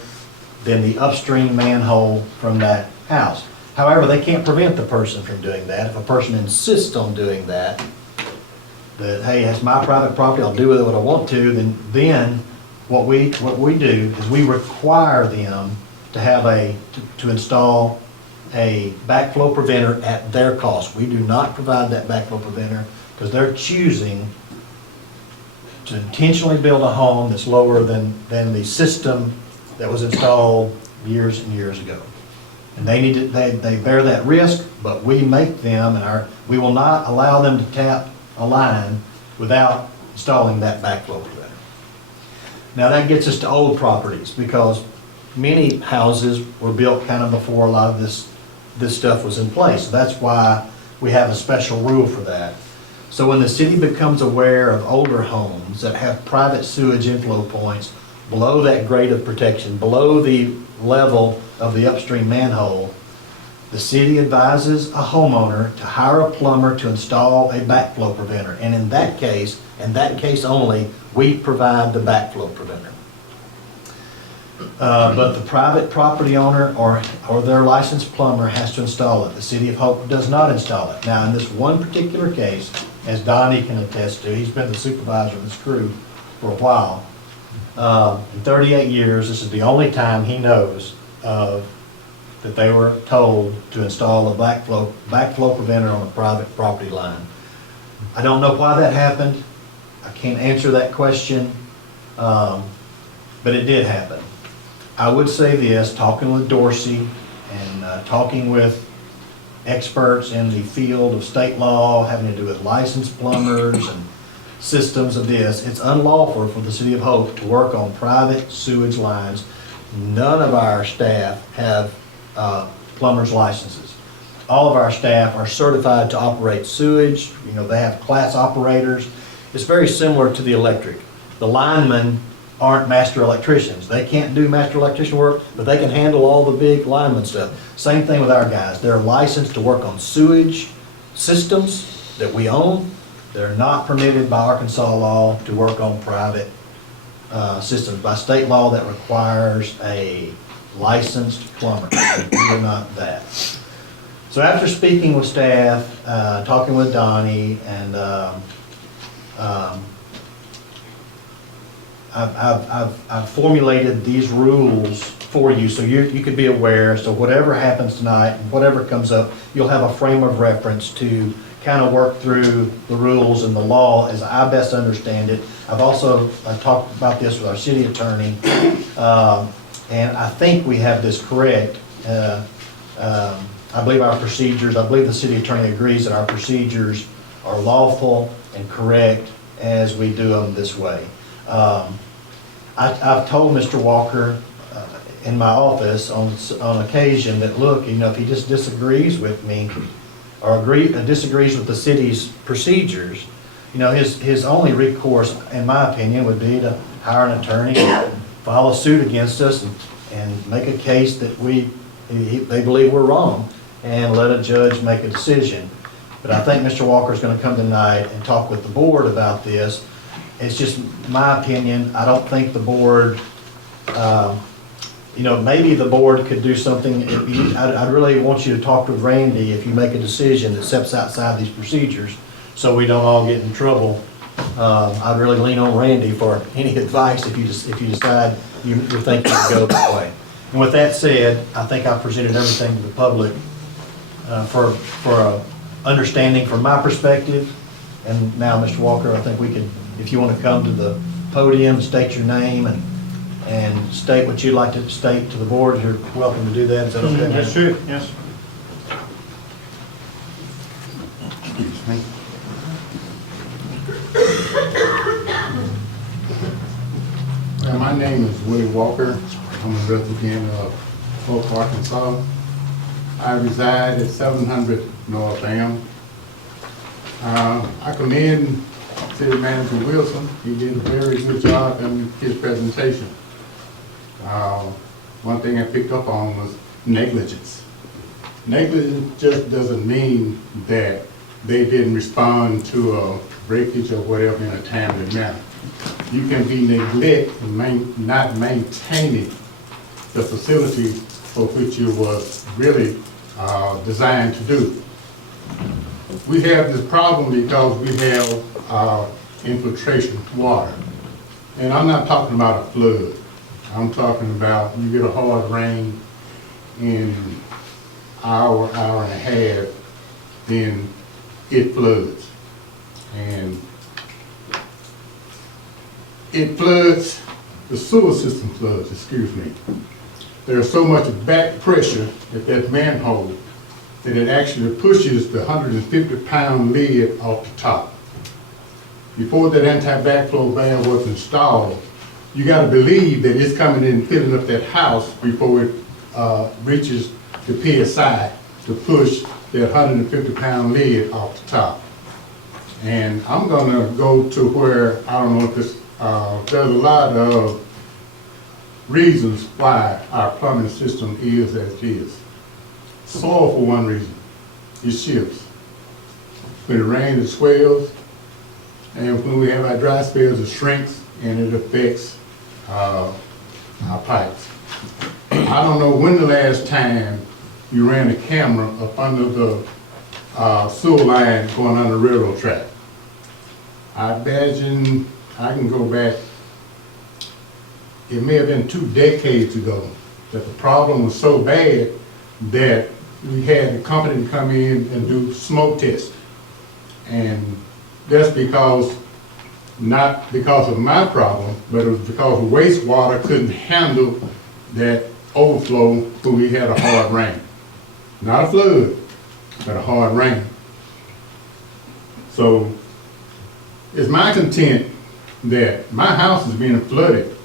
than the upstream manhole from that house. However, they can't prevent the person from doing that. If a person insists on doing that, hey, that's my private property, I'll do with it what I want to, then what we do is we require them to install a backflow preventer at their cost. We do not provide that backflow preventer because they're choosing to intentionally build a home that's lower than the system that was installed years and years ago. And they bear that risk, but we make them, we will not allow them to tap a line without installing that backflow preventer. Now that gets us to old properties, because many houses were built kind of before a lot of this stuff was in place. So that's why we have a special rule for that. So when the city becomes aware of older homes that have private sewage inflow points below that grade of protection, below the level of the upstream manhole, the city advises a homeowner to hire a plumber to install a backflow preventer. And in that case only, we provide the backflow preventer. But the private property owner or their licensed plumber has to install it. The City of Hope does not install it. Now, in this one particular case, as Donnie can attest to, he's been the supervisor of this crew for a while. In 38 years, this is the only time he knows of that they were told to install a backflow preventer on a private property line. I don't know why that happened. I can't answer that question, but it did happen. I would say this, talking with Dorsey and talking with experts in the field of state law, having to do with licensed plumbers and systems of this, it's unlawful for the City of Hope to work on private sewage lines. None of our staff have plumber's licenses. All of our staff are certified to operate sewage. They have class operators. It's very similar to the electric. The linemen aren't master electricians. They can't do master electrician work, but they can handle all the big lineman stuff. Same thing with our guys. They're licensed to work on sewage systems that we own. They're not permitted by Arkansas law to work on private systems. By state law, that requires a licensed plumber. We are not that. So after speaking with staff, talking with Donnie, and I've formulated these rules for you so you could be aware. So whatever happens tonight, and whatever comes up, you'll have a frame of reference to kind of work through the rules and the law as I best understand it. I've also talked about this with our city attorney, and I think we have this correct. I believe the city attorney agrees that our procedures are lawful and correct as we do them this way. I've told Mr. Walker in my office on occasion that, look, if he just disagrees with me or disagrees with the city's procedures, his only recourse, in my opinion, would be to hire an attorney, file a suit against us, and make a case that they believe we're wrong, and let a judge make a decision. But I think Mr. Walker is going to come tonight and talk with the board about this. It's just my opinion. I don't think the board, maybe the board could do something. I'd really want you to talk with Randy if you make a decision that steps outside these procedures, so we don't all get in trouble. I'd really lean on Randy for any advice if you decide you're thinking to go that way. And with that said, I think I presented everything to the public for a understanding from my perspective. And now, Mr. Walker, I think we can, if you want to come to the podium, state your name and state what you'd like to state to the board, you're welcome to do that. Is that okay? That's true, yes. Excuse me. My name is Willie Walker. I'm a resident of Holsclaw, Arkansas. I reside at 700 North Am. I commend City Manager Wilson. He did a very good job in his presentation. One thing I picked up on was negligence. Negligence just doesn't mean that they didn't respond to a breakage or whatever in a timely manner. You can be neglect and not maintaining the facility for which you was really designed to do. We have this problem because we have infiltration water. And I'm not talking about a flood. I'm talking about you get a hard rain in hour and a half, then it floods. And it floods, the sewer system floods, excuse me. There's so much back pressure at that manhole that it actually pushes the 150-pound lid off the top. Before that anti-backflow valve was installed, you got to believe that it's coming in and filling up that house before it reaches the PSI to push that 150-pound lid off the top. And I'm going to go to where, I don't know if this, there's a lot of reasons why our plumbing system is as it is. Soil, for one reason, it shifts. When it rains, it swells, and when we have our dry spells, it shrinks, and it affects our pipes. I don't know when the last time you ran a camera up under the sewer line going on the railroad track. I imagine I can go back, it may have been 2 decades ago, that the problem was so bad that we had the company to come in and do smoke tests. And that's because, not because of my problem, but it was because the wastewater couldn't handle that overflow when we had a hard rain. Not a flood, but a hard rain. So it's my content that my house is being flooded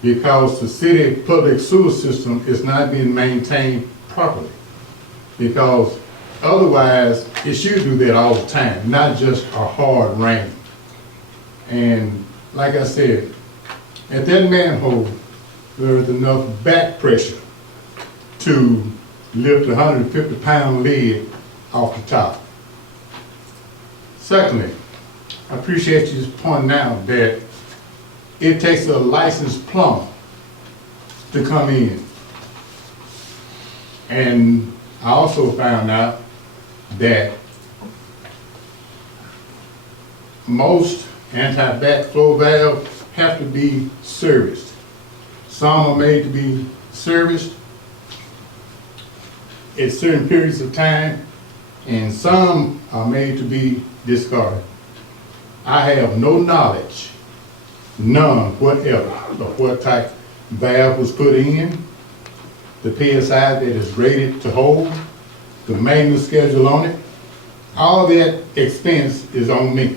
because the city public sewer system is not being maintained properly. Because otherwise, it should do that all the time, not just a hard rain. And like I said, at that manhole, there is enough back pressure to lift a 150-pound lid off the top. Secondly, I appreciate you just pointing out that it takes a licensed plumber to come in. And I also found out that most anti-backflow valves have to be serviced. Some are made to be serviced at certain periods of time, and some are made to be discarded. I have no knowledge, none whatever, of what type valve was put in, the PSI that is rated to hold, the maintenance schedule on it. All that expense is on me.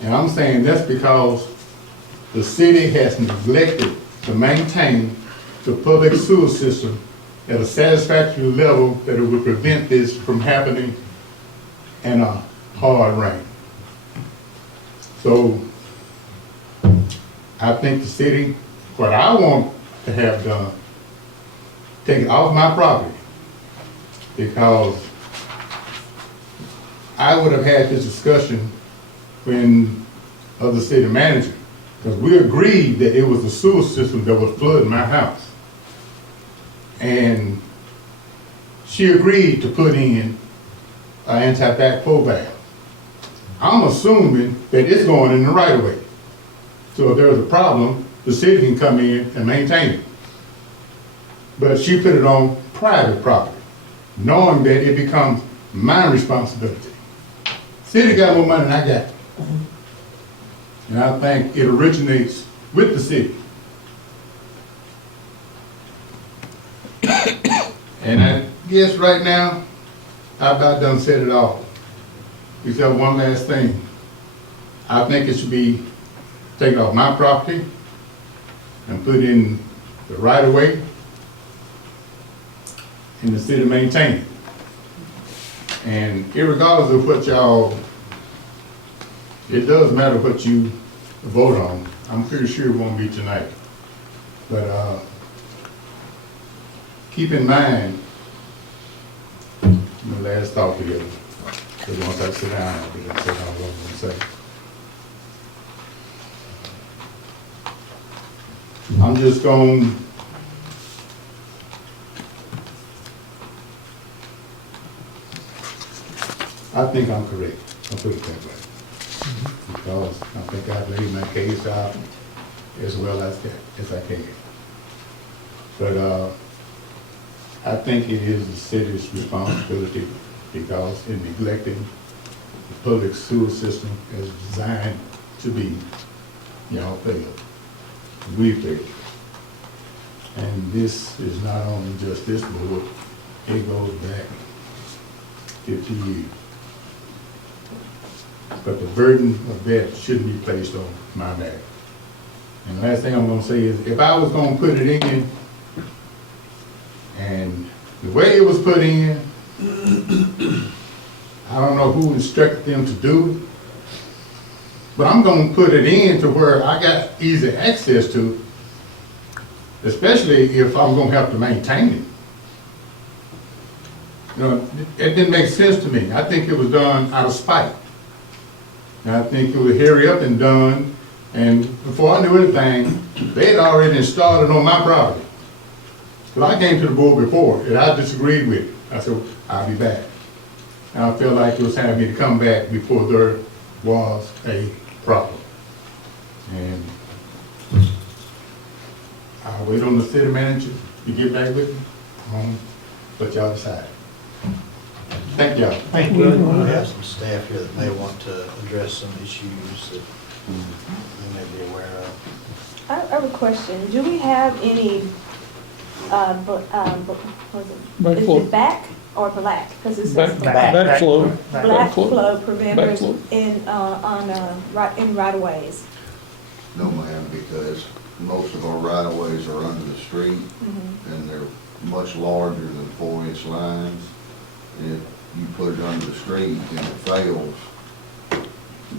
And I'm saying that's because the city has neglected to maintain the public sewer system at a satisfactory level that it would prevent this from happening in a hard rain. So I think the city, what I want to have done, take it off my property, because I would have had this discussion of the city manager, because we agreed that it was the sewer system that was flooding my house. And she agreed to put in an anti-backflow valve. I'm assuming that it's going in the right of way. So if there's a problem, the city can come in and maintain it. But she put it on private property, knowing that it becomes my responsibility. City got more money than I got. And I think it originates with the city. And I guess right now, I about done said it all. Except one last thing. I think it should be taken off my property and put in the right of way and the city maintain it. And irregardless of what y'all, it does matter what you vote on. I'm pretty sure it won't be tonight. But keep in mind, my last thought together, because once I sit down, I can say what I'm going to say. I'm just going, I think I'm correct. I'll put it that way. Because I think I've laid my case out as well as I can. But I think it is the city's responsibility because in neglecting the public sewer system as designed to be, y'all failed. We failed. And this is not only just this board, it goes back 50 years. But the burden of that shouldn't be placed on my back. And the last thing I'm gonna say is, if I was gonna put it in, and the way it was put in, I don't know who instructed them to do it, but I'm gonna put it in to where I got easy access to it, especially if I'm gonna have to maintain it. You know, it didn't make sense to me. I think it was done out of spite. And I think it was hurry up and done, and before I knew anything, they had already started on my property. But I came to the board before, and I disagreed with it. I said, I'll be back. And I felt like it was time for me to come back before there was a problem. And I'll wait on the city manager to get back with me, but y'all decide. Thank y'all. Thank We you. have some staff here that may want to address some issues that they may be aware of. I have a question. Do we have any, what is it? Is it back or black? Because it says black. Backflow. Black Backflow. flow preventers Backflow. in right of ways. No, ma'am, because most of our right-of-ways are under the street, and they're much larger than 4-inch lines. And if you put it under the street and it fails,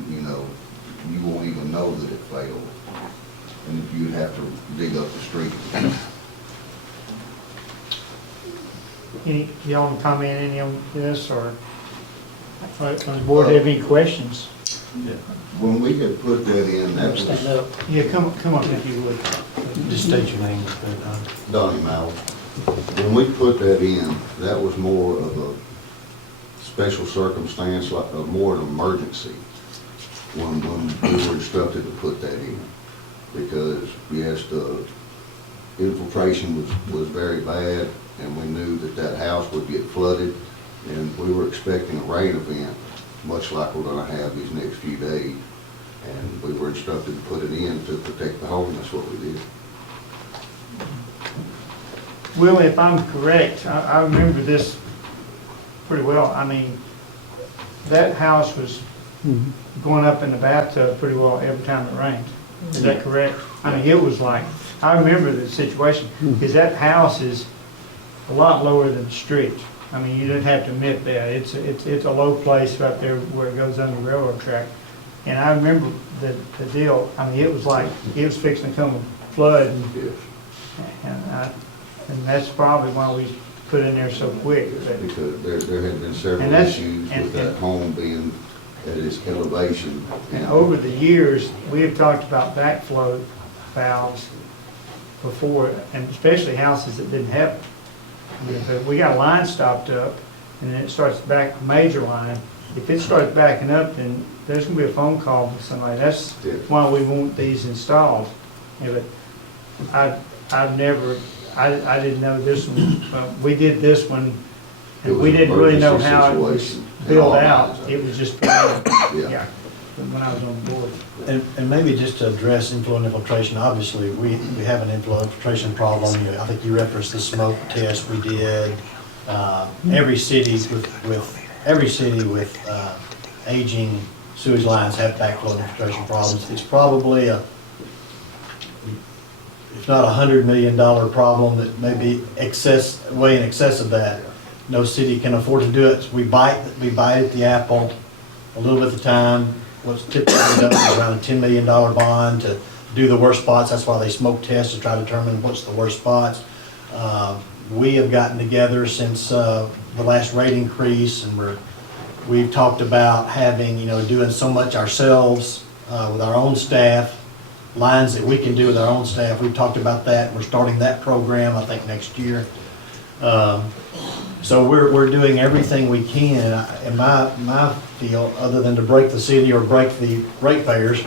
you know, you won't even know that it failed. And you'd have to dig up the street. Y'all want to comment any on this, or does the board have any questions? When we had put that in, that was Yeah, come up if you would. Just state your name. Donnie Mallett. When we put that in, that was more of a special circumstance, like more an emergency, when we were instructed to put that in. Because, yes, the infiltration was very bad, and we knew that that house would get flooded, and we were expecting a rain event, much like we're gonna have these next few days. And we were instructed to put it in to protect the home. That's what we did. Will, if I'm correct, I remember this pretty well. I mean, that house was going up in the bathtub pretty well every time it rained. Is that correct? I mean, it was like, I remember the situation, because that house is a lot lower than the street. I mean, you didn't have to admit that. It's a low place right there where it goes under the railroad track. And I remember the deal, I mean, it was like, it was fixing to come a flood. And that's probably why we put in there so quick. Because there had been several And that's- issues with that home being at its elevation. And over the years, we have talked about backflow valves before, and especially houses that didn't have them. If we got a line stopped up, and then it starts back, major line, if it starts backing up, then there's gonna be a phone call from somebody. That's Yeah. why we want these installed. Yeah, but I've never, I didn't know this one. We did this one, It and was we an didn't really know emergency how it was situation. built And all out. lines, It was just, yeah, Yeah. when I was on board. And maybe just to address inflow and infiltration, obviously, we have an inflow infiltration problem. You know, I think you referenced the smoke test we did. Every city with aging sewage lines have backflow and infiltration problems. It's probably if not $100 million problem, that may be way in excess of that. No city can afford to do it. We bite at the apple a little bit at a time. What's typically done is around a $10 million bond to do the worst spots. That's why they smoke test to try to determine what's the worst spots. We have gotten together since the last rate increase, and we've talked about having, doing so much ourselves with our own staff, lines that we can do with our own staff. We've talked about that. We're starting that program, I think, next year. So we're doing everything we can, in my field, other than to break the city or break the ratepayers,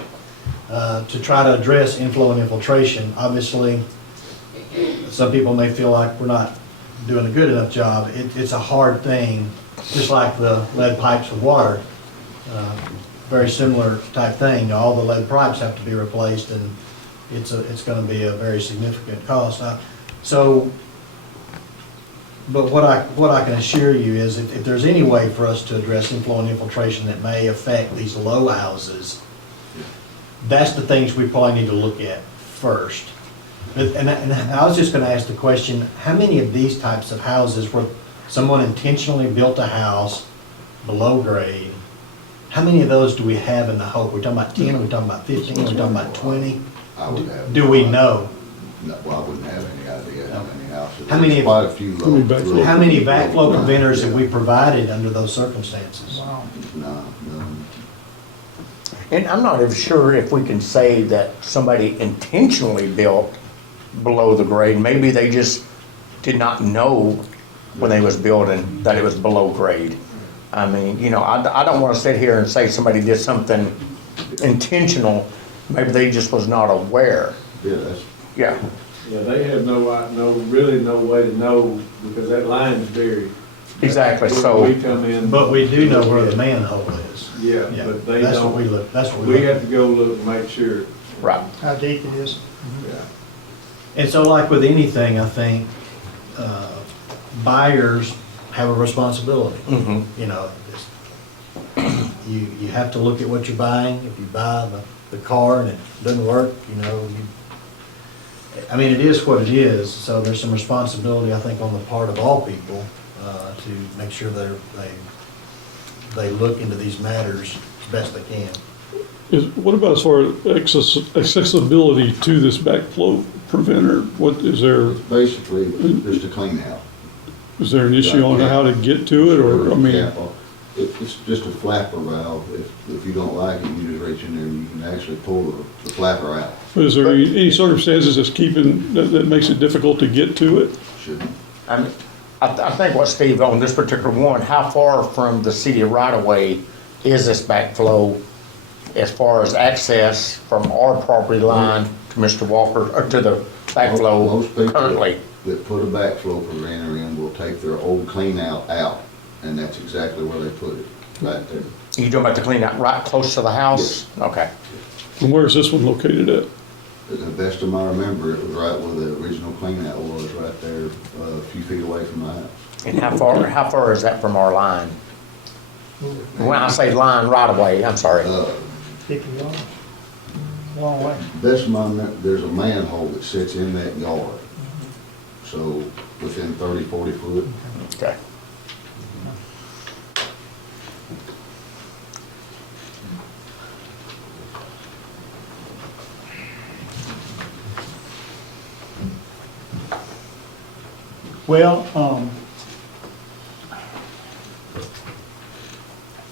to try to address inflow and infiltration. Obviously, some people may feel like we're not doing a good enough job. It's a hard thing, just like the lead pipes with water. Very similar type thing. All the lead pipes have to be replaced, and it's going to be a very significant cost. But what I can assure you is if there's any way for us to address inflow and infiltration that may affect these low houses, that's the things we probably need to look at first. And I was just going to ask the question, how many of these types of houses where someone intentionally built a house below grade, how many of those do we have in the Hope? We're talking about 10, are we talking about 15, are we talking about 20? I would have. Do we know? No, well, I wouldn't have any idea how many houses. How many- There's quite a few. How many backflow- How many backflow preventers have we provided under those circumstances? Wow. No. And I'm not even sure if we can say that somebody intentionally built below the grade. Maybe they just did not know when they was building that it was below grade. I mean, I don't want to sit here and say somebody did something intentional. Maybe they just was not aware. Yeah, that's, Yeah. Yeah, they have really no way to know because that line is buried. Exactly, When so- we come in. But we do know where the manhole is. Yeah, but they That's what don't. we look, that's what we We look have at. to go look and make sure. Right. How deep it is. Yeah. And so like with anything, I think, buyers have a responsibility. Mhm. You have to look at what you're buying. If you buy the car and it doesn't work, it is what it is. So there's some responsibility, I think, on the part of all people to make sure they look into these matters as best they can. What about as far as accessibility to this backflow preventer? What is there? basically just a clean out. Is there an issue on how to get to it, or, I mean, Cap off. It's just a flapper valve. If you don't like it, you just reach in there and you can actually pull the flapper out. is there any circumstances that makes it difficult to get to it? Shouldn't. I think what Steve, on this particular one, how far from the city right of way is this backflow as far as access from our property line to Mr. Walker, or to the backflow Most people currently? that put a backflow preventer in will take their old clean out, and that's exactly where they put it, right there. You talking about the clean out right close to the house? Okay. And where is this one located at? To the best of my remember, it was right where the original clean out was, right there, a few feet away from my house. And how far is that from our line? When I say line right away, I'm sorry. 50 yards. Long way. Best of my there's a manhole that sits in that yard. So within 30, 40 foot. Okay. Well,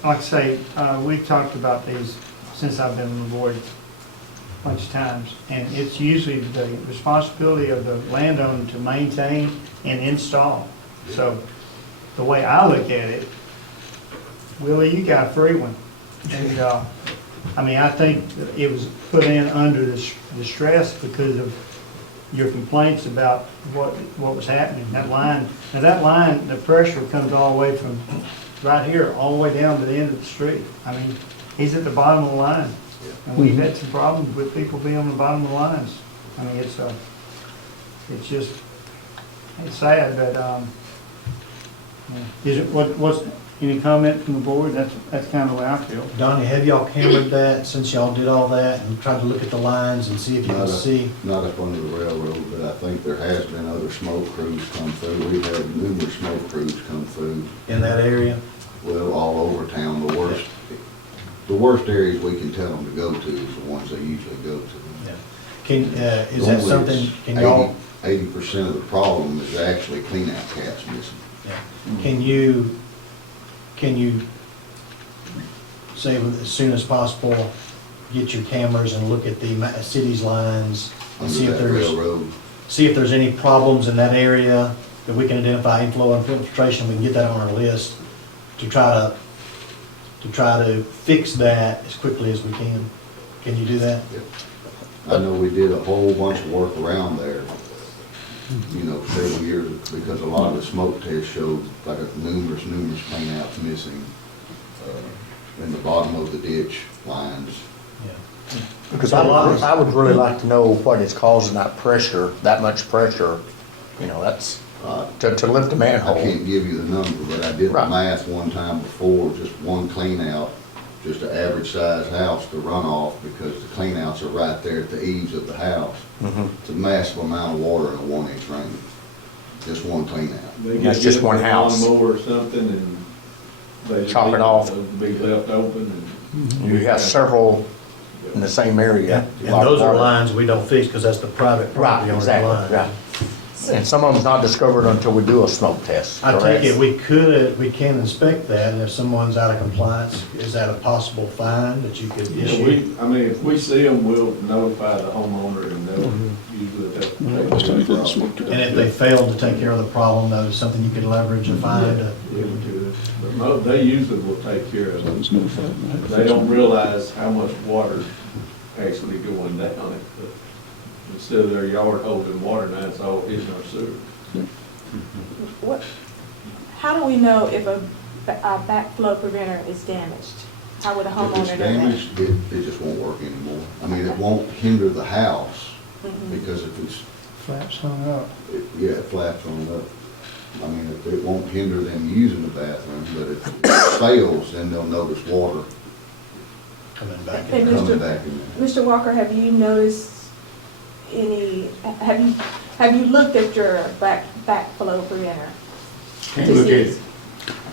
like I say, we've talked about these since I've been on the board a bunch of times, and it's usually the responsibility of the landowner to maintain and install. So the way I look at it, Willie, you got a free one. And, I mean, I think that it was put in under the stress because of your complaints about what was happening. That line, now that line, the pressure comes all the way from right here, all the way down to the end of the street. I mean, he's at the bottom of the line. And we've had some problems with people being on the bottom of the lines. I mean, it's just, it's sad, but, is it, what's, any comment from the board? That's kind of the way I feel. Donnie, have y'all cambered that since y'all did all that and tried to look at the lines and see if you can see? Not up under the railroad, but I think there has been other smoke crews come through. We've had numerous smoke crews come through. In that area? Well, all over town. The worst areas we can tell them to go to is the ones they usually go to. Yeah. Can, is that something, can y'all? 80% of the problem is actually cleanout caps missing. Yeah. Can you say as soon as possible, get your cameras and look at the city's lines and see Under if that there's, railroad. see if there's any problems in that area that we can identify inflow and infiltration, we can get that on our list to try to fix that as quickly as we can. Can you do that? I know we did a whole bunch of work around there, you know, several years, because a lot of the smoke tests showed like numerous cleanouts missing in the bottom of the ditch lines. Yeah. Because I would really like to know what is causing that pressure, that much pressure, you know, that's, to lift a I manhole. can't give you the number, but I did the Right. math one time before, just one clean out, just an average sized house to run off, because the clean outs are right there at the eaves of the house. Mhm. It's a massive amount of water in a 1-inch rain, just one clean out. They That's get just it one with a house. lawnmower or something and they. Chop it off. Be left open and. You have several in the same area. And those are lines we don't fix because that's the private property Right, owner's exactly, line. right. And some of them's not discovered until we do a smoke test. I correct? take it, we can inspect that, and if someone's out of compliance, is that a possible fine that you could Yeah, issue? I mean, if we see them, we'll notify the homeowner and they'll usually Let's take that take. smoke test. And if they fail to take care of the problem, though, something you could leverage a fine to. Yeah, we could. But they usually will take care of it. It's notified. They don't realize how much water actually going down it. But instead of their yard holding water, now it's all hitting our sewer. What, how do we know if a backflow preventer is damaged? How would a If homeowner it's know that? damaged, it just won't work anymore. I mean, it won't hinder the house, Mhm. because if it's, Flaps hung up. yeah, it flaps on it up. I mean, it won't hinder them using the bathroom, but if it fails, then they'll notice water Coming back Hey, in. Mr. coming back in there. Mr. Walker, have you noticed any, have you looked at your backflow preventer? Can't look at it.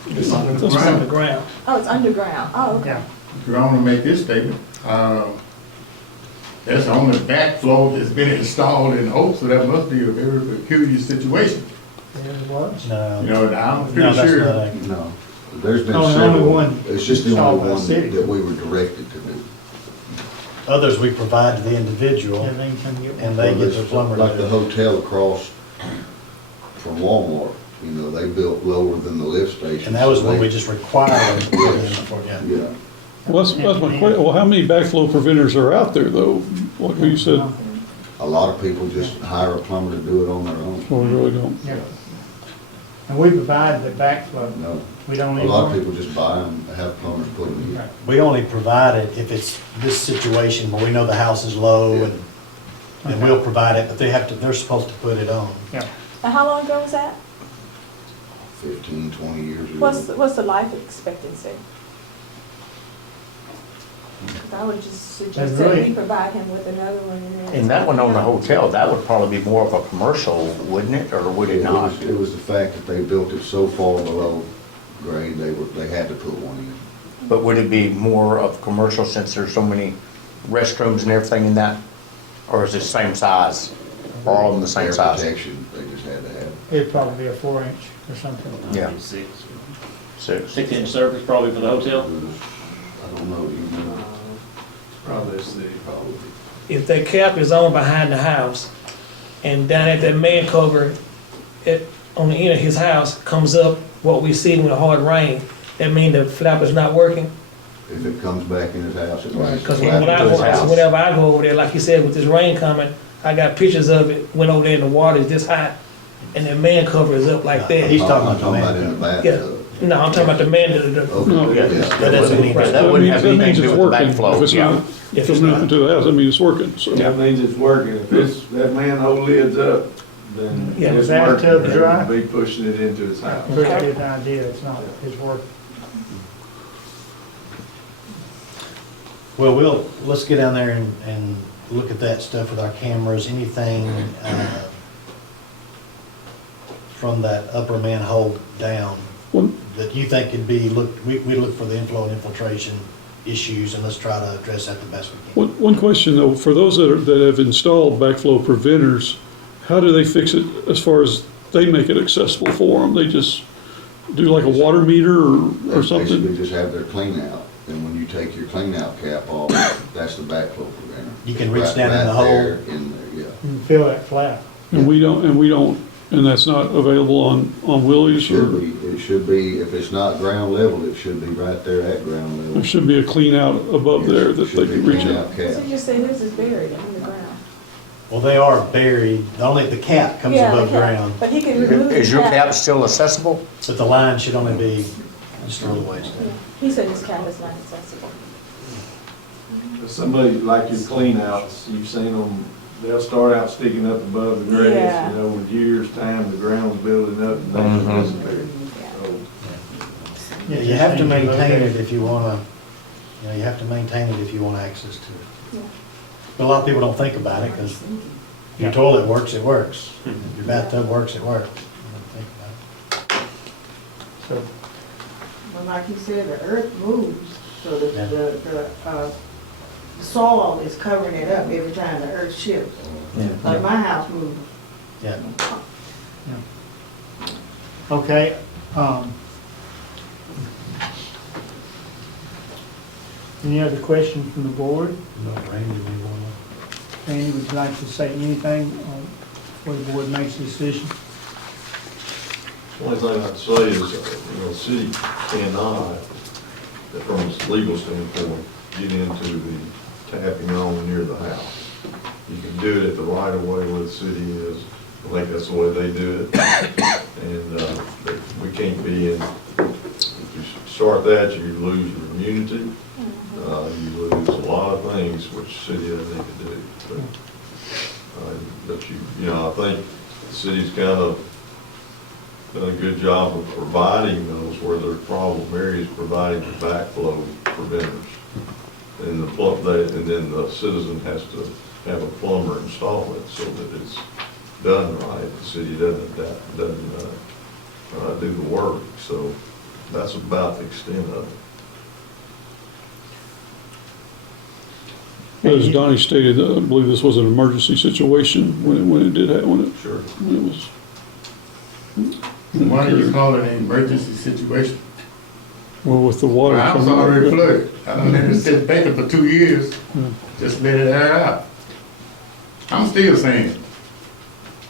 It's on the ground. Oh, it's underground. Oh, okay. Yeah. Because I want to make this statement. That's the only backflow that's been installed in Oak, so that must be a very peculiar situation. There it was. No. You know, and I'm No, pretty that's sure. not accurate. No, there's been Oh, the only several. one It's just the installed only by the one city. that we were directed to do. Others we provide to the individual, Yeah, they can get and one. they get Well, their there's plumber like to the do it. hotel across from Walmart, you know, they built lower than the lift station. And that was so when they- we just required them to put in for, yeah. Yeah. Well, that's my question. Well, how many backflow preventers are out there though? Like you said, A lot of people just hire a plumber to do it on their own. well, we really don't. Yeah. And we provide the backflow. No, We don't a even. lot of people just buy them, have plumbers put them in. Right. We only provide it if it's this situation where we know the house is low and we'll provide it, but they're supposed to put it on. Yeah. And how long ago was that? 15, 20 years ago. What's the life expectancy? 'Cause I would just suggest That's that really- we provide him with another one and then. And that one on the hotel, that would probably be more of a commercial, wouldn't it, or would it not? It was the fact that they built it so far below grade, they had to put one in. But would it be more of commercial since there's so many restrooms and everything in that? Or is it the same size? Or all of them the same Air size? protection, they just had to have. It'd probably be a 4-inch or something. Yeah. 6. 6. Inch surface probably for the hotel? I don't know, you know, Probably a city. probably. If that cap is on behind the house, and down at that man cover, on the end of his house, comes up what we see when a hard rain, that mean the flapper's not working? If it comes back in his house, it means Because it's flat. whenever I go over there, like you said, with this rain coming, I got pictures of it, went over there and the water is this high, and the man cover is up like that. He's talking I'm about talking the about in the man. bathtub. No, I'm talking about the man, No. Okay, That yeah. doesn't mean, that That wouldn't have means anything to do it's with the working. backflow. If it's Yeah. not coming out into the house, that means it's working, so. That means it's working. If it's, that manhole lid's up, then Yeah, it's the bathtub working. dry? It'll be pushing it into his house. Pretty good idea, it's not, it's work. Well, let's get down there and look at that stuff with our cameras, anything, from that upper manhole down One, that you think could be, we look for the inflow and infiltration issues, and let's try to address that the best we can. one question though, for those that have installed backflow preventers, how do they fix it as far as they make it accessible for them? They just do like a water meter or They something? basically just have their clean out, and when you take your clean out cap off, that's the backflow preventer. You can reach Right- down in the right hole. there in there, yeah. You can fill that flap. And we don't, and that's not available on Willie's or? It should be, if it's not ground level, it should be right there at ground level. There should be a clean out above there that they Should be can reach clean out. out So cap. you just say this is buried in the ground? Well, they are buried, only the cap comes Yeah, the above cap. ground, But he can remove the Is your cap still accessible? but the line should only be just a little ways Yeah. down. He said his cap is not accessible. Somebody like your clean outs, you've seen them, they'll start out sticking up above the grass, Yeah. and over years' time, the ground's building up and Mhm. they disappear. So, Yeah, you have to maintain it if you wanna, you have to maintain it if you want access to it. Yeah. But a lot of people don't think about it, because if your toilet works, it works. If your bathtub works, it works. You don't think about it. So, But like you said, the earth moves, so the soil is covering it up every time the earth shifts. Like my house moves. Yeah. okay, any other questions from the board? No, Randy, you wanna? Randy, would you like to say anything before the board makes a decision? The only thing I'd say is, the city cannot, from a legal standpoint, get into the tapping on near the house. You can do it at the right of way where the city is. I think that's the way they do it. And we can't be in, if you start that, you lose your immunity. You lose a lot of things which the city doesn't need to do. But I think the city's kind of done a good job of providing those where there's problem areas, providing the backflow preventers. And and then the citizen has to have a plumber install it so that it's done right. The city doesn't do the work, so that's about the extent of it. As Donnie stated, I believe this was an emergency situation when it did happen, Sure. when it was. Why do you call it an emergency situation? Well, with the water. My house coming up. already flooded. I done let it sit vacant for 2 years, just let it air out. I'm still saying,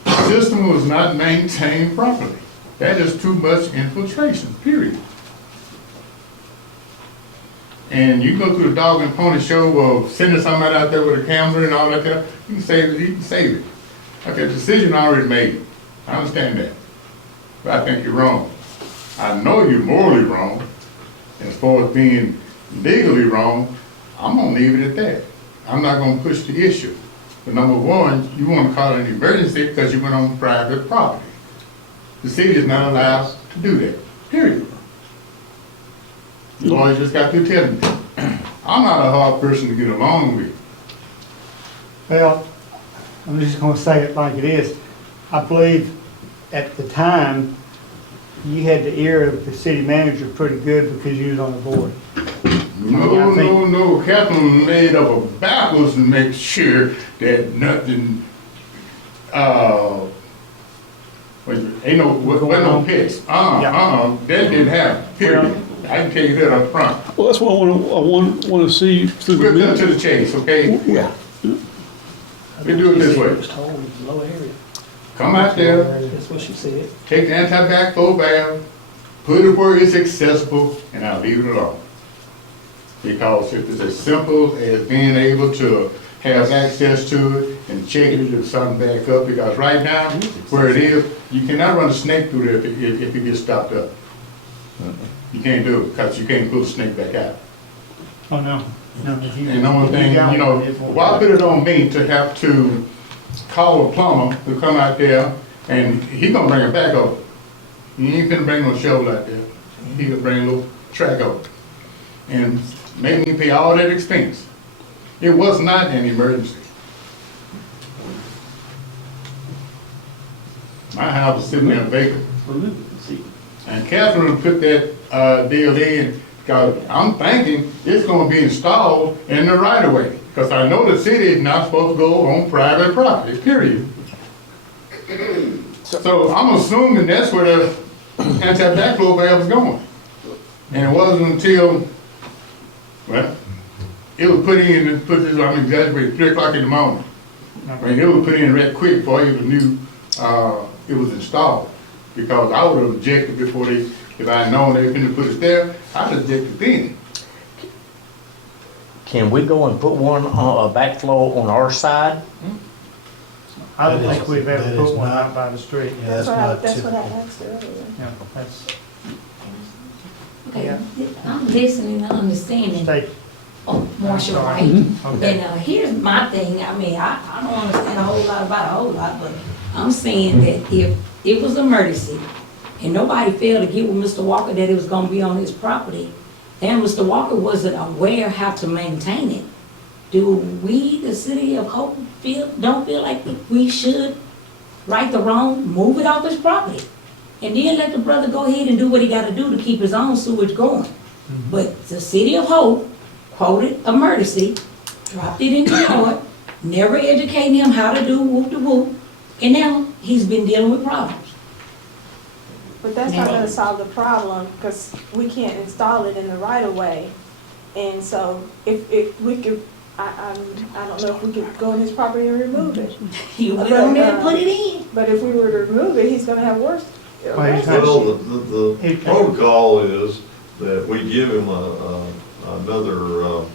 the system was not maintained properly. That is too much infiltration, period. And you go through the dog and pony show of sending somebody out there with a camera and all that there, you can save it, Okay, the decision already made. I understand that. But I think you're wrong. I know you're morally wrong. As far as being legally wrong, I'm gonna leave it at that. I'm not gonna push the issue. But number one, you wanna call it an emergency because you went on private property. The city is not allowed to do that, period. The lawyers just got through telling me. I'm not a hard person to get along with. Well, I'm just gonna say it like it is. I believe at the time, you had the ear of the city manager pretty good because you was on the board. No, Catherine laid up a backwards to make sure that nothing, ain't no pits. That didn't happen, period. I can tell you that up front. Well, that's what I want to see through the We'll cut minutes. to the chase, okay? Yeah. We do it this way. Low area. Come out there, That's what she said. take the anti-backflow valve, put it where it's accessible, and I'll leave it alone. Because if it's as simple as being able to have access to it and check it if something back up, because right now, where it is, you cannot run a snake through there if it gets stopped up. You can't do it, because you can't pull the snake back out. Oh, no, no. if you- And the only thing, you know, why put it on me to have to call a plumber to come out there, and he gonna bring it back over? He ain't finna bring no shovel out there. He gonna bring a little track over. And make me pay all that expense. It was not an emergency. My house was sitting there vacant. And Catherine put that deal in, because I'm thinking it's gonna be installed in the right of way. Because I know the city is not supposed to go on private property, period. So I'm assuming that's where the anti-backflow valve was going. And it wasn't until, well, it was put in, I'm exaggerating, 3 o'clock in the morning. I mean, it was put in right quick before I even knew it was installed. Because I would have objected before they, if I had known they were going to put it there, I'd have objected then. Can we go and put one on a backflow on our side? I don't That think is- we've that ever is put one not- out by the street. Yeah, that's not That's what I typical. asked earlier. Yeah, that's, Okay, I'm listening and understanding. state, Oh, Marshall, Sorry. right? okay. And here's my thing, I mean, I don't understand a whole lot about a whole lot, but I'm saying that if it was an emergency and nobody failed to get with Mr. Walker that it was gonna be on his property, and Mr. Walker wasn't aware how to maintain it, do we, the city of Hope, don't feel like we should right the wrong, move it off his property? And then let the brother go ahead and do what he gotta do to keep his own sewage going. But the city of Hope quoted emergency, dropped it in the yard, never educating him how to do whoop-de-whoop, and now he's been dealing with problems. But that's not gonna solve the problem, because we can't install it in the right of way. And so if we could, I don't know if we could go on his property and remove it. You went on there and put it in. But if we were to remove it, he's gonna have worse. Well, the protocol is that we give him another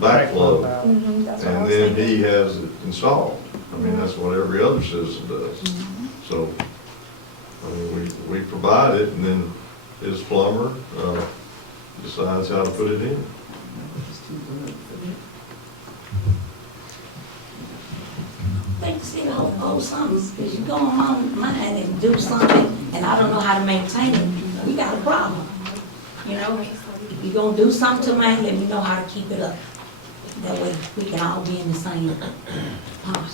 backflow, That's what I and was then thinking. he has it installed. I mean, that's what every other citizen does. So, I mean, we provide it, and then his plumber decides how to put it in. Think the city of Hope owes something, because you go on mine and do something, and I don't know how to maintain it, we got a problem. You know, if you gonna do something to mine, let me know how to keep it up. That way, we can all be in the same pot.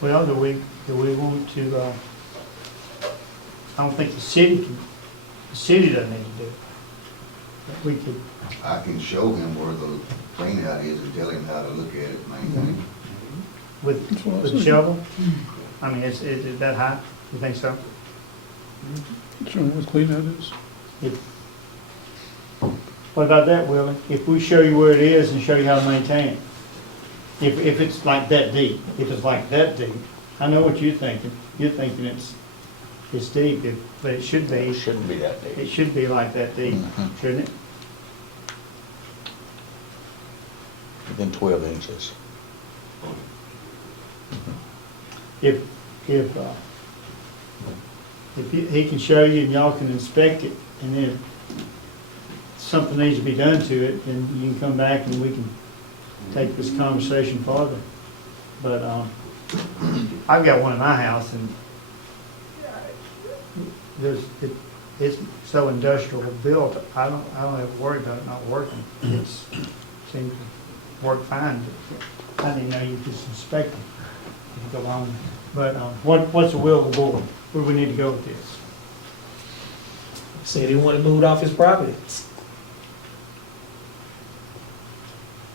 Well, do we want to, I don't think the city doesn't need to do it. But we could, I can show him where the clean out is and tell him how to look at it, maintain it. with shovel, I mean, is that high? You think so? Show me what clean that is. What about that, Willie? If we show you where it is and show you how to maintain it? If it's like that deep, I know what you're thinking. You're thinking it's deep, but it should be. It shouldn't be that It deep. should be like that deep, shouldn't it? Within 12 inches. If he can show you and y'all can inspect it, and then if something needs to be done to it, then you can come back and we can take this conversation farther. But I've got one in my house, and it's so industrial built. I don't have to worry about it not working. It seems to work fine. But I didn't know you could inspect them if you go on. But what's the will of the board? Where do we need to go with this? Said he wanted moved off his property.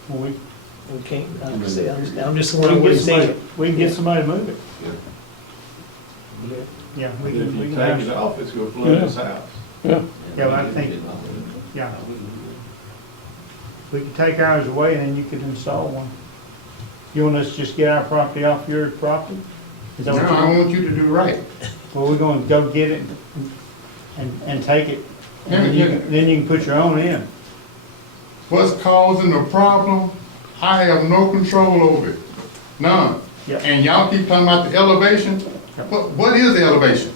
Well, We can't, I'm just wondering what he said. we can get somebody to move it. Yeah, we If can. you We can take have- it off, it's gonna flood his house. Yeah, Yeah, but I think, yeah. We could take ours away and then you could install one. You want us to just get our property off your property? Is that No, what you I want? want you to do right. Well, we're gonna go get it and take it, and then you can put your own in. What's causing the problem, I have no control over it, none. Yeah. And y'all keep talking about the elevation, what is the elevation?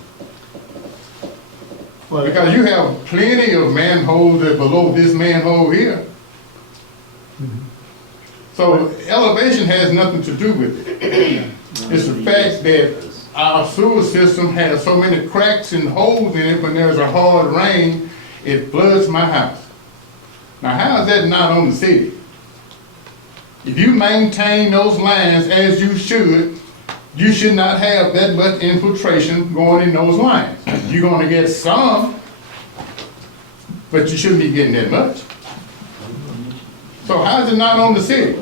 Well, Because you have plenty of manholes that below this manhole here. So elevation has nothing to do with it. It's the fact that our sewer system has so many cracks and holes in it. When there's a hard rain, it floods my house. Now, how is that not on the city? If you maintain those lines as you should not have that much infiltration going in those lines. You're gonna get some, but you shouldn't be getting that much. So how is it not on the city?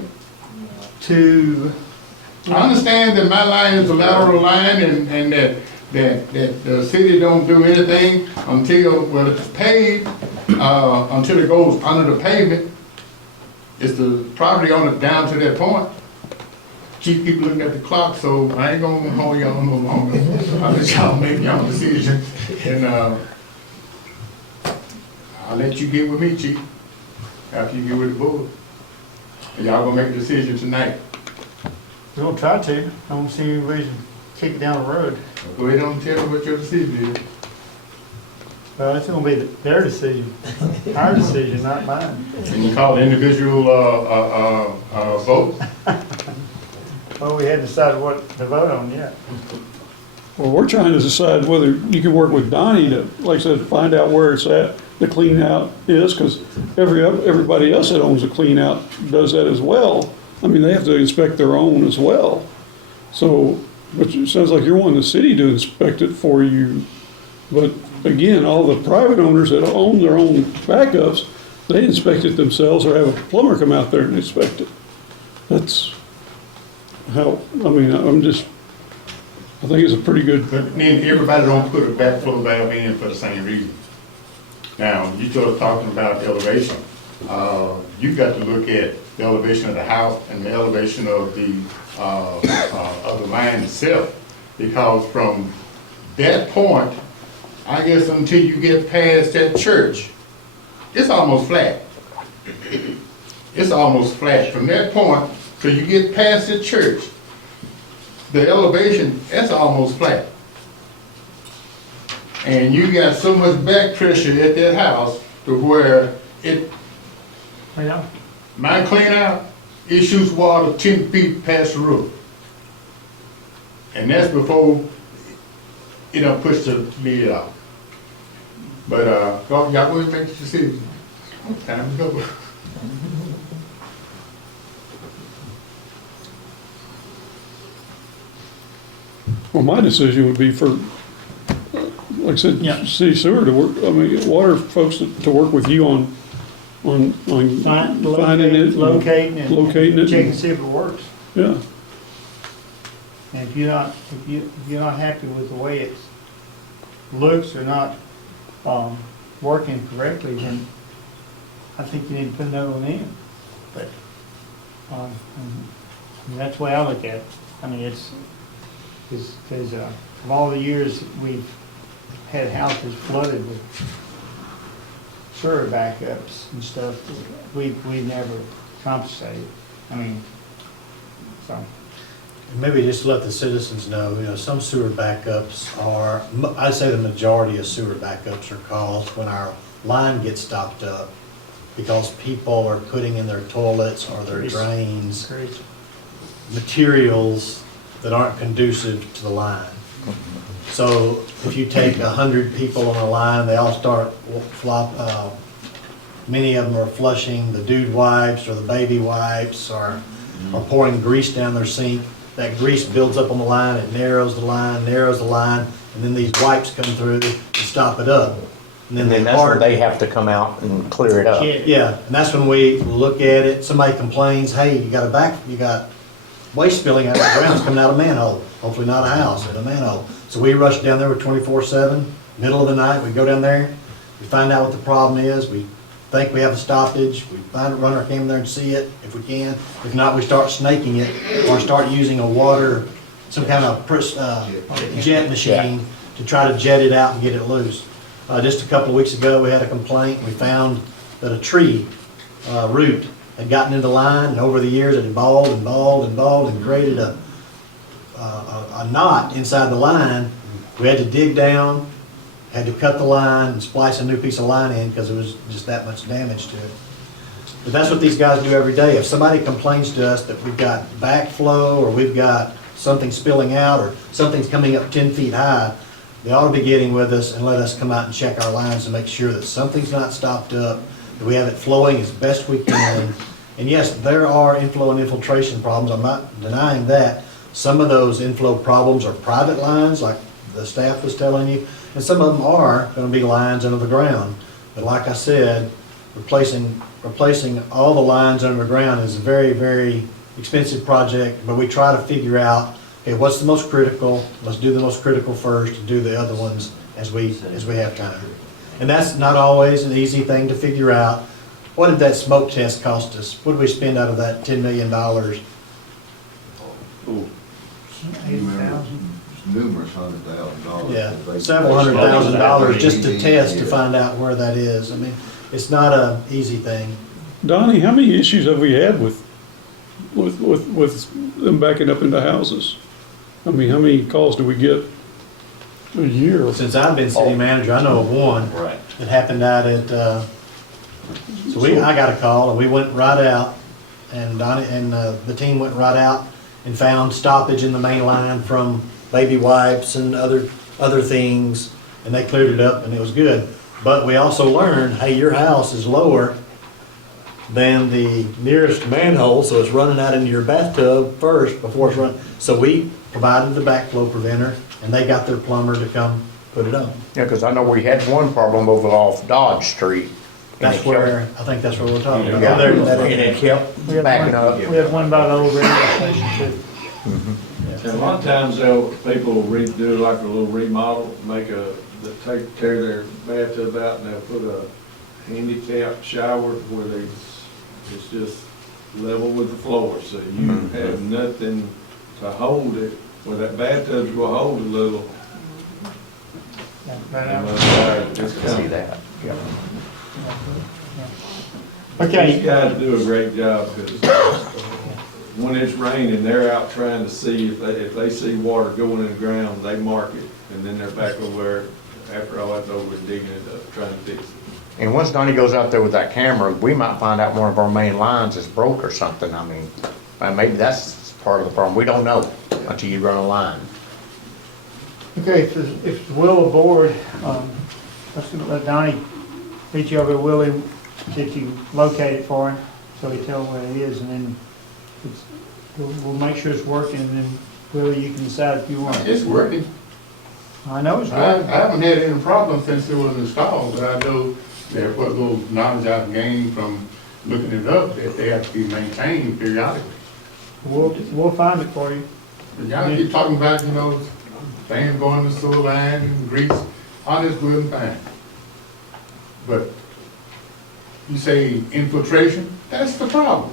I understand that my line is a lateral line and that the city don't do anything until, well, it's paved, until it goes under the pavement. It's the property owner down to that point. Keep people looking at the clock, so I ain't gonna hold y'all no longer. I'll let y'all make y'all decision, and I'll let you get with me, Chief, after you get with the board. And y'all gonna make a decision tonight. we're gonna try to. I don't see any reason to kick it down the road. Go ahead and tell me what your decision is. Well, it's gonna be their decision, our decision, not mine. And you call it individual, vote? Well, we hadn't decided what to vote on yet. Well, we're trying to decide whether you can work with Donnie to, like I said, find out where it's at, the clean out is, because everybody else that owns a clean out does that as well. I mean, they have to inspect their own as well. So, but it sounds like you're wanting the city to inspect it for you. But again, all the private owners that own their own backups, they inspect it themselves or have a plumber come out there and inspect it. That's how, I mean, I think it's a pretty good. But then everybody don't put a backflow valve in for the same reason. Now, you started talking about the elevation. You've got to look at the elevation of the house and the elevation of the line itself. Because from that point, I guess until you get past that church, it's almost flat. It's almost flat. From that point till you get past the church, the elevation, that's almost flat. And you got so much back pressure at that house to where it, my clean out, it shoots water 10 feet past the roof. And that's before it done pushed the lid out. But y'all go ahead and make the decision. Time to go. Well, my decision would be for, like I said, city sewer to work, I mean, water folks to work with you on finding it. Locating it. Locating it. Checking to see if it works. Yeah. And if you're not happy with the way it looks or not working correctly, then I think you need to put another one in. But and that's the way I look at it. I mean, it's because of all the years we've had houses flooded with sewer backups and stuff, we never compensated. I mean, so. Maybe just let the citizens know, some sewer backups are, I'd say the majority of sewer backups are caused when our line gets stopped up because people are putting in their toilets or their drains materials that aren't conducive to the line. So if you take 100 people on a line, they all start many of them are flushing the dude wipes or the baby wipes or pouring grease down their sink. That grease builds up on the line, it narrows the line, and then these wipes come through to stop it up. And then that's when they have to come out and clear it up. Yeah, and that's when we look at it, somebody complains, hey, you got waste spilling out of the ground, it's coming out of a manhole. Hopefully not a house, but a manhole. So we rush down there with 24/7, middle of the night, we go down there, we find out what the problem is, we think we have a stoppage, we run our camera there and see it if we can. If not, we start snaking it or start using a water, some kind of jet machine to try to jet it out and get it loose. Just a couple of weeks ago, we had a complaint. We found that a tree root had gotten into the line, and over the years it had balled and balled and balled and created a knot inside the line. We had to dig down, had to cut the line and splice a new piece of line in because it was just that much damage to it. But that's what these guys do every day. If somebody complains to us that we've got backflow or we've got something spilling out or something's coming up 10 feet high, they ought to be getting with us and let us come out and check our lines to make sure that something's not stopped up, that we have it flowing as best we can. And yes, there are inflow and infiltration problems. I'm not denying that. Some of those inflow problems are private lines, like the staff was telling you, and some of them are going to be lines under the ground. But like I said, replacing all the lines under the ground is a very, very expensive project, but we try to figure out, okay, what's the most critical? Let's do the most critical first and do the other ones as we have time. And that's not always an easy thing to figure out. What did that smoke test cost us? What did we spend out of that $10 million? Numerous $100,000. Yeah, several $100,000 just to test to find out where that is. I mean, it's not an easy thing. Donnie, how many issues have we had with them backing up into houses? I mean, how many calls do we get a year? Since I've been city manager, I know of one. Right. It happened out at, I got a call and we went right out, and Donnie and the team went right out and found stoppage in the main line from baby wipes and other things, and they cleared it up and it was good. But we also learned, hey, your house is lower than the nearest manhole, so it's running out into your bathtub first before it's running. So we provided the backflow preventer, and they got their plumber to come put it on. Yeah, because I know we had one problem over off Dodge Street. That's where, I think that's where we're talking about. Yeah, Over there, and it kept backing up. We had one by the old radio station too. And a lot of times people will do like a little remodel, tear their bathtub out and they'll put a handicap shower where it's just level with the floor, so you have nothing to hold it, where that bathtub's gonna hold a little. See that, yeah. Okay. These guys do a great job, because when it's raining, they're out trying to see if they see water going in the ground, they mark it, and then they're back over there after all that's over and digging it up, trying to fix it. And once Donnie goes out there with that camera, we might find out one of our main lines is broke or something. I mean, maybe that's part of the problem. We don't know until you run a line. Okay, if it's the will of the board, let's let Donnie meet you over to Willie, get you located for him, so he tell where it is, and then we'll make sure it's working, and then Willie, you can decide if you want it. It's working. I know it's I working. haven't had any problems since it was installed, but I know that what little knowledge I've gained from looking it up, that they have to be maintained periodically. We'll find it for you. But y'all keep talking about, things going to sewer line and grease, all this good and fine. But you say infiltration, that's the problem.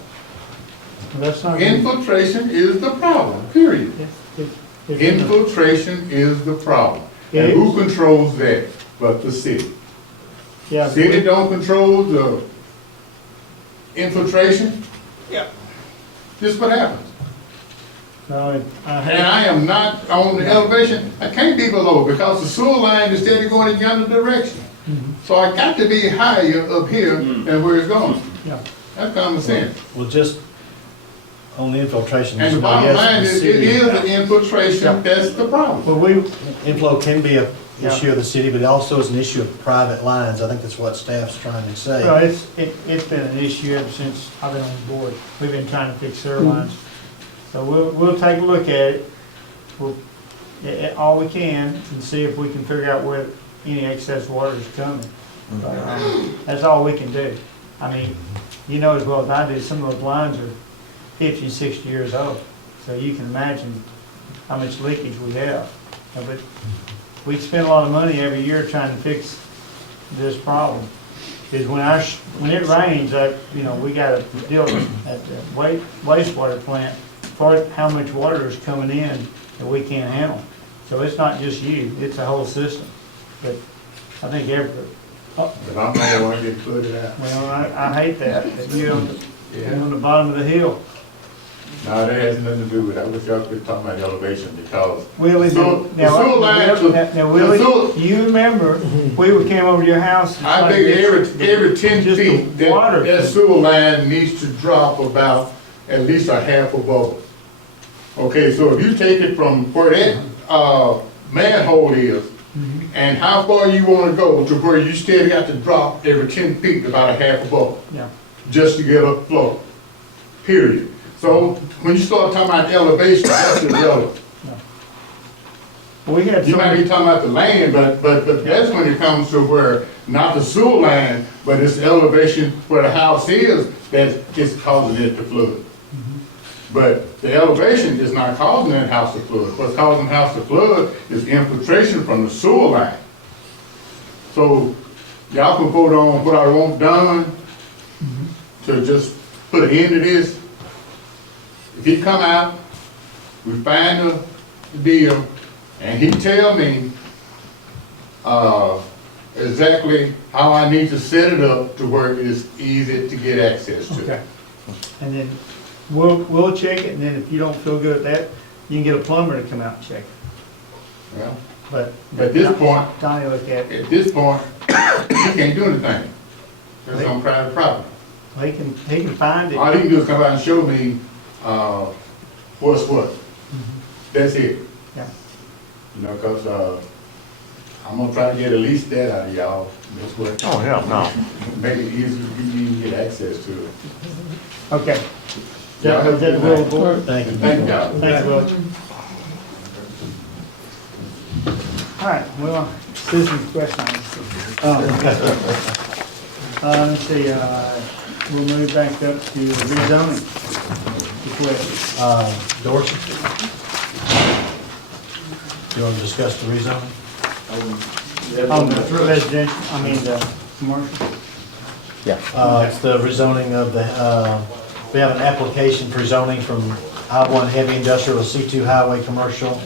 That's not. Infiltration is the problem, period. If Infiltration is the problem. And who controls that but the city? Yeah. City don't control the infiltration? Yeah. This what happens. No, And I am not on the elevation, I can't be below because the sewer line is steady going in the other direction. So I got to be higher up here than where it's going. Yeah. That's common sense. Well, just on the infiltration. And the bottom line is, it is the infiltration that's the problem. Well, inflow can be an issue of the city, but it also is an issue of private lines. I think that's what staff's trying to say. Well, it's been an issue ever since I've been on the board. We've been trying to fix sewer lines. So we'll take a look at it. All we can, and see if we can figure out where any excess water is coming. That's all we can do. I mean, you know as well as I do, some of those lines are 50 and 60 years old. So you can imagine how much leakage we have. But we spend a lot of money every year trying to fix this problem. is when it rains, we gotta deal at the wastewater plant for how much water is coming in that we can't handle. So it's not just you, it's the whole system. But I think But I'm not going to get flooded out. well, I hate that you're on the bottom of the hill. No, that has nothing to do with it. I wish y'all could talk about elevation because. Willie, The sewer line- now Willie, the sewer- you remember, came over to your house. I think every 10 Just the feet, water. that sewer line needs to drop about at least a half a boat. Okay, so if you take it from where that, manhole is, and how far you wanna go to where you still got to drop every 10 feet about a half a boat, Yeah. just to get a flow, period. So when you start talking about elevation, that's irrelevant. We had You might be some, talking about the land, but that's when it comes to where, not the sewer line, but it's the elevation where the house is that is causing it to flood. But the elevation is not causing that house to flood. What's causing the house to flood is infiltration from the sewer line. So y'all can vote on what I want done to just put an end to this. If he come out, we find the deal, and he tell me, exactly how I need to set it up to where it is easy to get access to. okay. And then we'll check it, and then if you don't feel good at that, you can get a plumber to come out and check it. Well, But at this point, Donnie look at it, at this point, you can't do anything. It's on private property. he can find All it. he can do is come out and show me, what's what. That's it. Yeah. You know, cause, I'm gonna try to get at least that out of y'all. That's what. Oh, yeah, no. Make it easy for you to get access to it. Okay. Yeah, Is that the will of the board? Thank you. Thank y'all. Thanks, Will. All right, well, citizens' question. Let's see, we'll move back up to the rezoning. Request. Dorsey? You want to discuss the rezoning? On the residential, the commercial. It's the rezoning of the, we have an application for zoning from I-1 heavy industrial to C2 highway commercial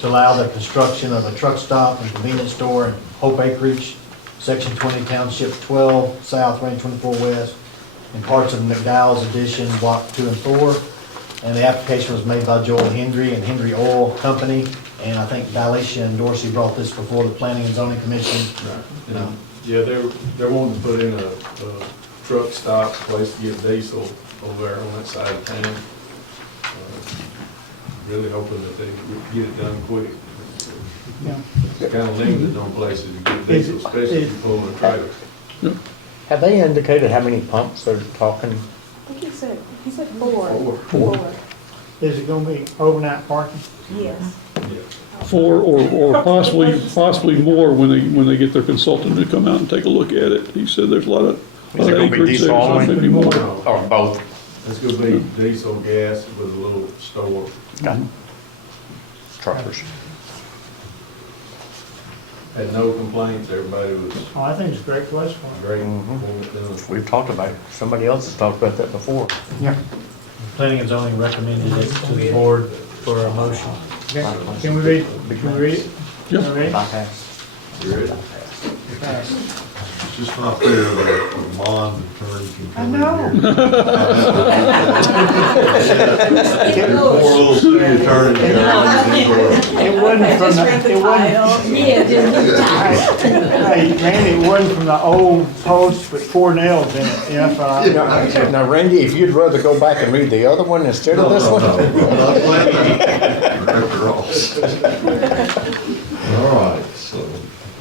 to allow the construction of a truck stop and convenience store in Hope Acreage, Section 20, Township 12, South, Range 24 West, and parts of McDowell's Addition, Block 2 and 4. And the application was made by Joel Hendry and Hendry Oil Company, and I think Valatia and Dorsey brought this before the Planning and Zoning Commission. Right. Yeah, they're wanting to put in a truck stop, place to get diesel over there on that side of town. Really hoping that they get it done quick. Yeah. It's kind of limited on places to get diesel, especially if you pull in a trailer. Have they indicated how many pumps they're talking? I think he said four. Four. Is it gonna be overnight parking? Yes. Four or possibly more when they get their consultant to come out and take a look at it. He said there's a lot of Is it gonna be acreage diesel there, so only? maybe more. Or both? It's gonna be diesel, gas with a little store. Okay. Truckers. Had no complaints, everybody was Oh, I think it's a great place for it. great. Mhm. We've talked about it. Somebody else has talked about that before. Yeah. Planning and Zoning recommended it to the board for a motion. Okay. Can we read it? Yep. All right. Bypass. You ready? Okay. It's just not fair that a bond attorney can come in I here. Poor little city attorney. It wasn't from the, it wasn't, Yeah, just hey, Randy, it wasn't from the old post with 4 nails in it, that's what I. Now, Randy, if you'd rather go back and read the other one instead of this one? I'm not playing Director Ross. All right, so.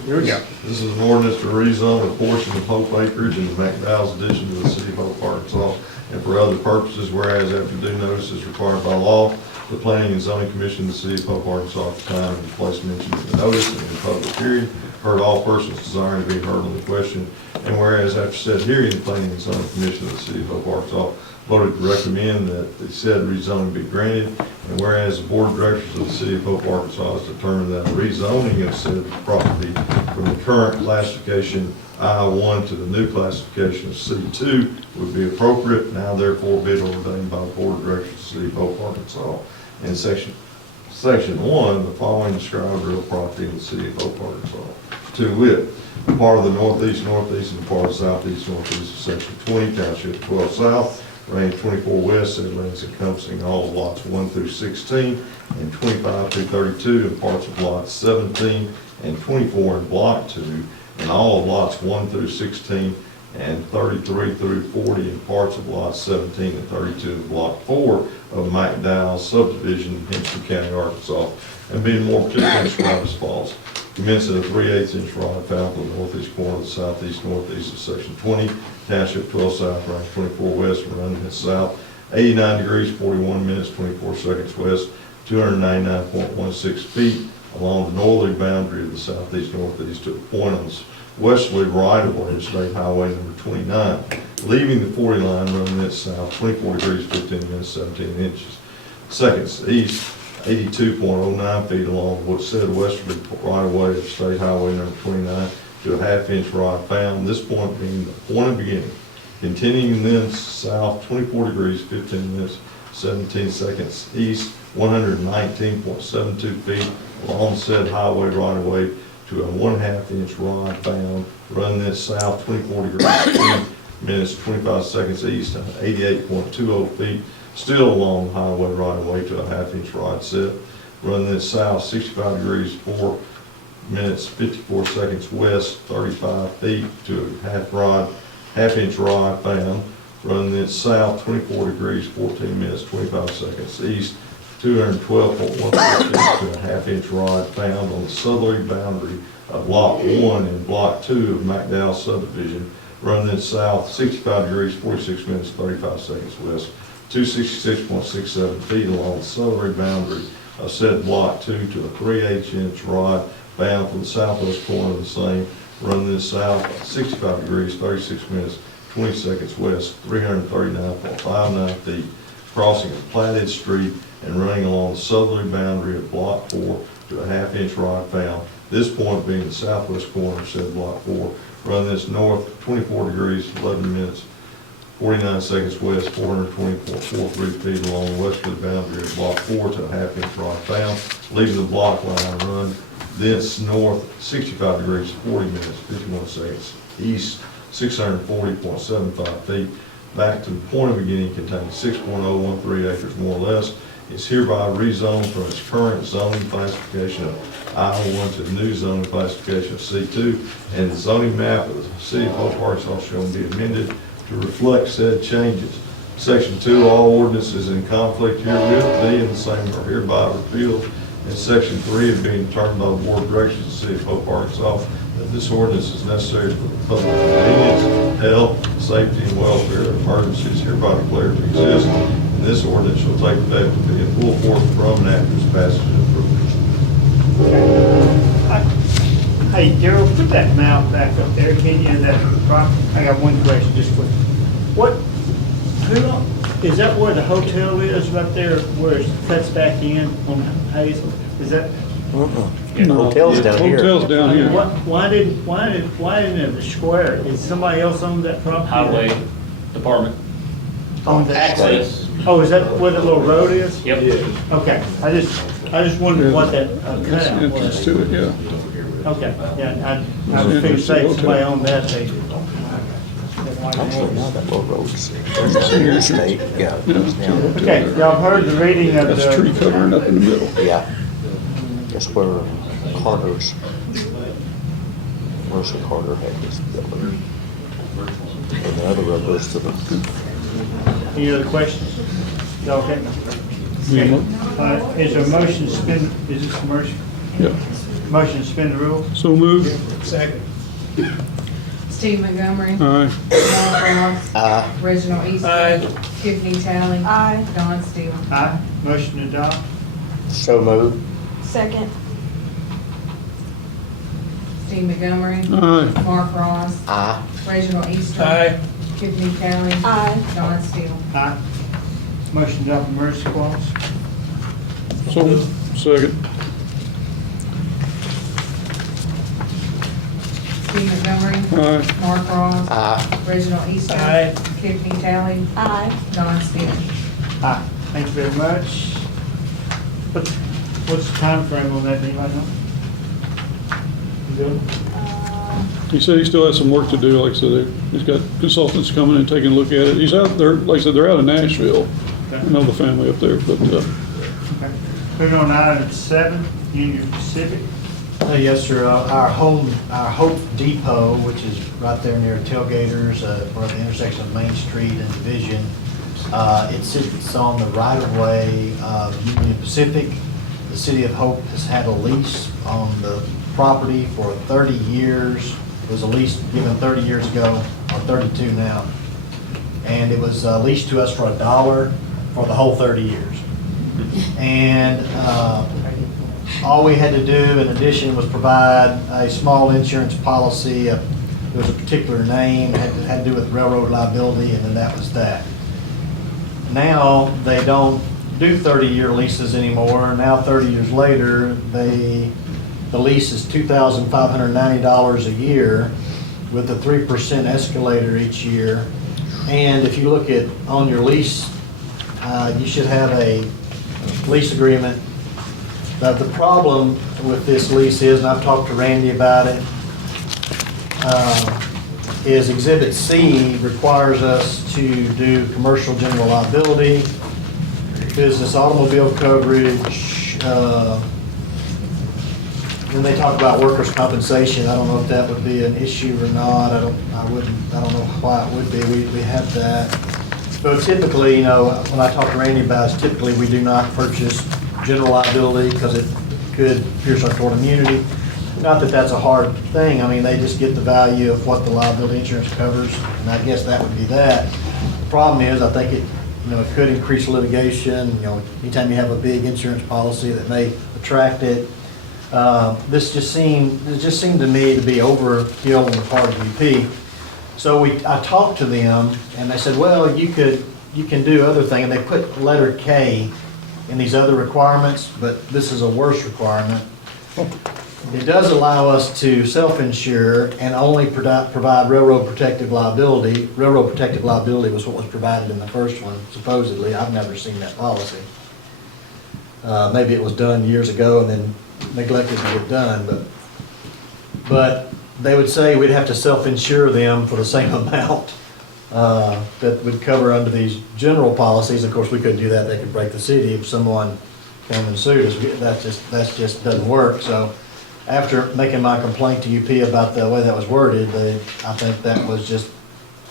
Here we go. This is an ordinance to rezone a portion of Hope Acreage in the McDowell's addition to the city of Hope, Arkansas, and for other purposes, whereas after due notice is required by law, the Planning and Zoning Commission of the city of Hope, Arkansas, at the time and place mentioned in the notice and in the public hearing, heard all persons desiring to be heard on the question, and whereas after said hearing, the Planning and Zoning Commission of the City of Hope, Arkansas voted to recommend that the said rezoning be granted, and whereas the Board of Directors of the City of Hope, Arkansas has determined that rezoning of said property from the current classification I-1 to the new classification of C2 would be appropriate, now therefore be ordained by the Board of Directors of the City of Hope, Arkansas. In Section 1, the following described real property in the City of Hope, Arkansas. To wit, a part of the northeast and a part of southeast northeast of Section 20, Township 12 South, Range 24 West, said lands encompassing all of lots 1 through 16 and 25 through 32, and parts of lots 17 and 24 in Block 2, and all of lots 1 through 16 and 33 through 40, and parts of lots 17 and 32 in Block 4 of McDowell subdivision in Henderson County, Arkansas, and being more particularly described as follows. Commencing a 3/8 inch rod found from the northeast corner of the southeast northeast of Section 20, Township 12 South, Range 24 West, and running south 89 degrees 41 minutes 24 seconds west, 299.16 feet along the northerly boundary of the southeast northeast to a point on the westerly right of way of State Highway number 29, leaving the 40 line running its south 24 degrees 15 minutes 17 inches seconds east, 82.09 feet along what said westerly right of way of State Highway number 29 to a half-inch rod found, this point being the point of beginning, continuing then south 24 degrees 15 minutes 17 seconds east, 119.72 feet along said highway right of way to a 1/2 inch rod found, running this south 24 degrees 15 minutes 25 seconds east, 88.20 feet still along the highway right of way to a 1/2 inch rod set, running this south 65 degrees 4 minutes 54 seconds west, 35 feet to a 1/2 inch rod found, running this south 24 degrees 14 minutes 25 seconds east, 212.1 feet to a 1/2 inch rod found on the southerly boundary of Lot 1 and Block 2 of McDowell subdivision, running this south 65 degrees 46 minutes 35 seconds west, 266.67 feet along the southerly boundary of said Block 2 to a 3/8 inch rod found from the southwest corner of the same, running this south 65 degrees 36 minutes 20 seconds west, 339.59 feet, crossing a platted street and running along the southerly boundary of Block 4 to a 1/2 inch rod found, this point being the southwest corner of said Block 4, running this north 24 degrees 11 minutes 49 seconds west, 420.43 feet along the westerly boundary of Block 4 to a 1/2 inch rod found, leaving the block line run thence north 65 degrees 40 minutes 51 seconds east, 640.75 feet back to the point of beginning containing 6.013 acres more or less, is hereby rezoned from its current zoning classification of I-1 to the new zoning classification of C2, and the zoning map of the City of Hope, Arkansas shall be amended to reflect said changes. Section 2, all ordinances in conflict herewith be and the same are hereby repealed. And Section 3, it being determined by the Board of Directors of the City of Hope, Arkansas, that this ordinance is necessary for the public convenience, health, safety, and welfare of emergencies hereby declared to exist. And this ordinance shall take effect to be in full force from and after its passage and approval. Hey, Gerald, put that map back up there, can you, that property? I got one question, just quick. Is that where the hotel is, right there, where it cuts back in on Hazel? Is that? Hotel's down here. Hotel's down here. Why didn't it square? Is somebody else own that property? Highway Department. Own that? Access. Oh, is that where the little road is? Yep. Okay, I just wondered what that That's cutout the entrance was. to it, yeah. Okay, yeah, I was figuring say somebody owned that, they. Actually, no, that little road's, there's a interstate, yeah. Okay, y'all heard the reading of That's tree covering up in the middle. Yeah. That's where Carter's, Mercer Carter had this building. And the other road goes to the, Any other questions? Y'all okay? Is there a motion to suspend, is this commercial? Yeah. Motion to suspend the rules? So moved. Second. Steve Montgomery. Aye. Darrell Ross. Aye. Reginald Easton. Aye. Tiffany Talley. Aye. Don Steele. Aye. Motion to adopt? so moved. Second. Steve Montgomery. Aye. Mark Ross. Aye. Reginald Easter. Aye. Tiffany Talley. Aye. John Steele. Aye. Motion to adopt emergency clause. So, second. Steve Montgomery. Aye. Mark Ross. Aye. Reginald Easter. Aye. Tiffany Talley. Aye. John Steele. Aye. Thank you very much. What's the time frame on that, anybody know? You good? He said he still has some work to do, like I said, he's got consultants coming and taking a look at it. He's out there, like I said, they're out of Nashville. I know the family up there, but, Okay. Moving on to item 7, Union Pacific. Yes, sir. Our Hope Depot, which is right there near Tailgaters, or the intersection of Main Street and Division, it sits on the right-of-way of Union Pacific. The City of Hope has had a lease on the property for 30 years. It was a lease given 30 years ago, or 32 now. And it was leased to us for $1 for the whole 30 years. And all we had to do in addition was provide a small insurance policy. There was a particular name, it had to do with railroad liability, and then that was that. Now, they don't do 30-year leases anymore. Now, 30 years later, the lease is $2,590 a year with a 3% escalator each year. And if you look at on your lease, you should have a lease agreement. But the problem with this lease is, and I've talked to Randy about it, is Exhibit C requires us to do commercial general liability, business automobile coverage, then they talk about workers' compensation. I don't know if that would be an issue or not. I don't know why it would be. We have that. But typically, you know, when I talk to Randy about it, typically we do not purchase general liability because it could pierce our tort immunity. Not that that's a hard thing. I mean, they just get the value of what the liability insurance covers, and I guess that would be that. The problem is, I think it could increase litigation. You know, anytime you have a big insurance policy that may attract it. This just seemed to me to be overkill on the part of UP. So I talked to them, and they said, well, you can do other things. And they put letter K in these other requirements, but this is a worse requirement. It does allow us to self-insure and only provide railroad protective liability. Railroad protective liability was what was provided in the first one, supposedly. I've never seen that policy. Maybe it was done years ago and then neglected to get done, but they would say we'd have to self-insure them for the same amount that would cover under these general policies. Of course, we couldn't do that. They could break the city if someone came and sued us. That just doesn't work. So after making my complaint to UP about the way that was worded, I think that was just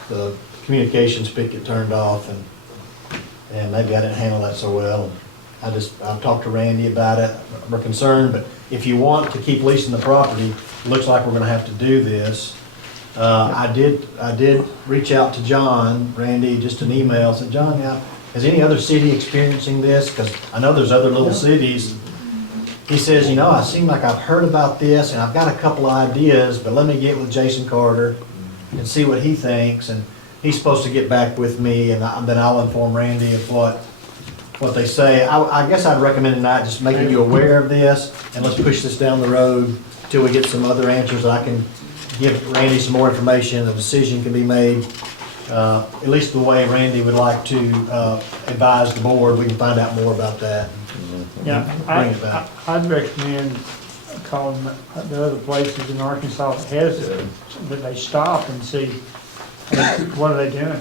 the communication spigot turned off, and maybe I didn't handle that so well. I've talked to Randy about it. We're concerned, but if you want to keep leasing the property, it looks like we're going to have to do this. I did reach out to John, Randy, just an email, said, John, is any other city experiencing this? Because I know there's other little cities. He says, I seem like I've heard about this, and I've got a couple of ideas, but let me get with Jason Carter and see what he thinks. And he's supposed to get back with me, and then I'll inform Randy of what they say. I guess I'd recommend tonight just making you aware of this, and let's push this down the road until we get some other answers. I can give Randy some more information, a decision can be made, at least the way Randy would like to advise the board. We can find out more about that. Yeah, Bring it back. I'd recommend calling the other places in Arkansas that has it, that they stop and see, what are they doing?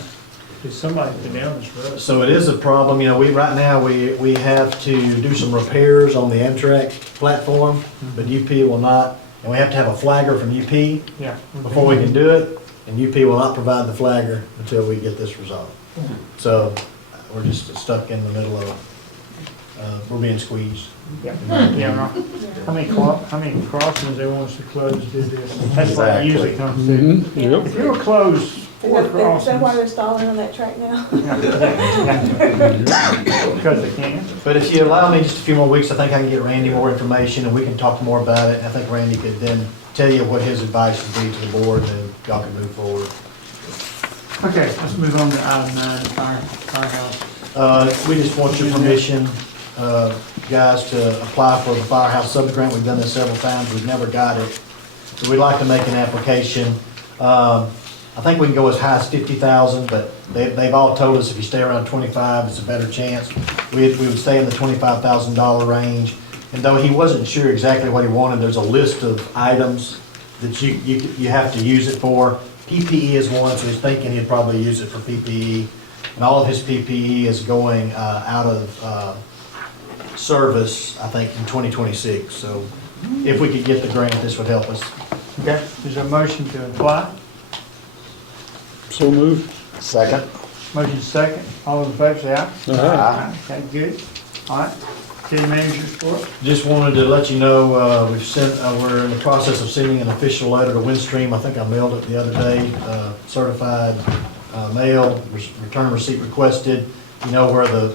Because somebody's been down this road. So it is a problem. Right now we have to do some repairs on the Amtrak platform, but UP will not, and we have to have a flagger from UP before we can do it, and UP will not provide the flagger until we get this resolved. So we're just stuck in the middle of, we're being squeezed. Yeah. How many crossings they want us to close to do this? That's what it usually comes to. Yep. If you were closed Is that why they're stalling on that track now? Because they can. But if you allow me just a few more weeks, I think I can get Randy more information and we can talk more about it. I think Randy could then tell you what his advice would be to the board and then y'all can move forward. Okay, let's move on to item 9, firehouse. We just want your permission, guys, to apply for the firehouse sub-grant. We've done this several times, we've never got it. So we'd like to make an application. I think we can go as high as 50,000, but they've all told us if you stay around 25, it's a better chance. We would stay in the $25,000 range. And though he wasn't sure exactly what he wanted, there's a list of items that you have to use it for. PPE is one, so he's thinking he'd probably use it for PPE. And all of his PPE is going out of service, I think, in 2026. So if we could get the grant, this would help us. Okay, is there a motion to apply? So moved. Second. Motion second. All in favor, say aye. Aye. Okay, good. All right. City manager's report. Just wanted to let you know, we're in the process of sending an official letter to Windstream. I think I mailed it the other day, certified mail, return receipt requested. You know where the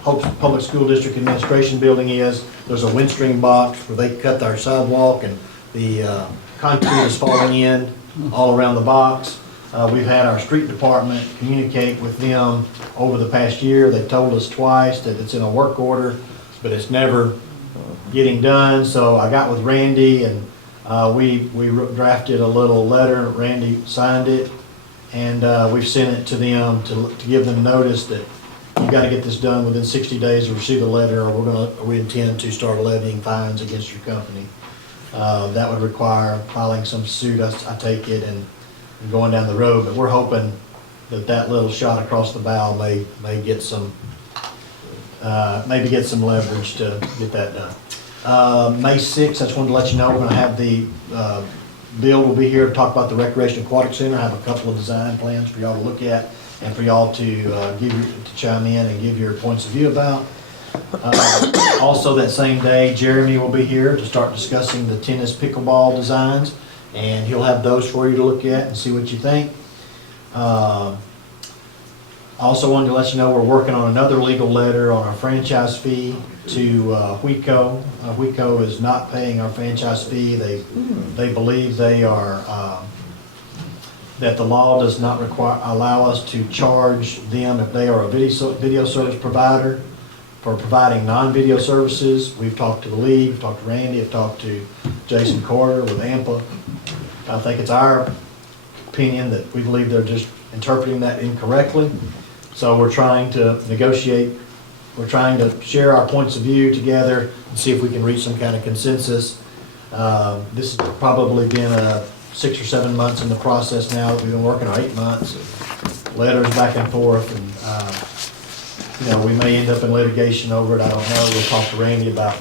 Hope Public School District Administration Building is. There's a Windstream box where they cut our sidewalk and the concrete is falling in all around the box. We've had our street department communicate with them over the past year. They've told us twice that it's in a work order, but it's never getting done. So I got with Randy and we drafted a little letter. Randy signed it, and we've sent it to them to give them notice that you got to get this done within 60 days to receive the letter, or we intend to start levying fines against your company. That would require filing some suit, I take it, and going down the road, but we're hoping that little shot across the bow may get some, maybe get some leverage to get that done. May 6th, I just wanted to let you know, we're gonna have Bill will be here to talk about the Recreation Aquatic Center. I have a couple of design plans for y'all to look at and for y'all to chime in and give your points of view about. Also that same day, Jeremy will be here to start discussing the tennis pickleball designs, and he'll have those for you to look at and see what you think. I also wanted to let you know we're working on another legal letter on our franchise fee to WECO. WECO is not paying our franchise fee. They believe they are that the law does not allow us to charge them if they are a video service provider for providing non-video services. We've talked to the league, we've talked to Randy, I've talked to Jason Carter with AMPA. I think it's our opinion that we believe they're just interpreting that incorrectly. So we're trying to negotiate, we're trying to share our points of view together and see if we can reach some kind of consensus. This has probably been 6 or 7 months in the process now that we've been working, or 8 months, letters back and forth, and we may end up in litigation over it, I don't know. We'll talk to Randy about,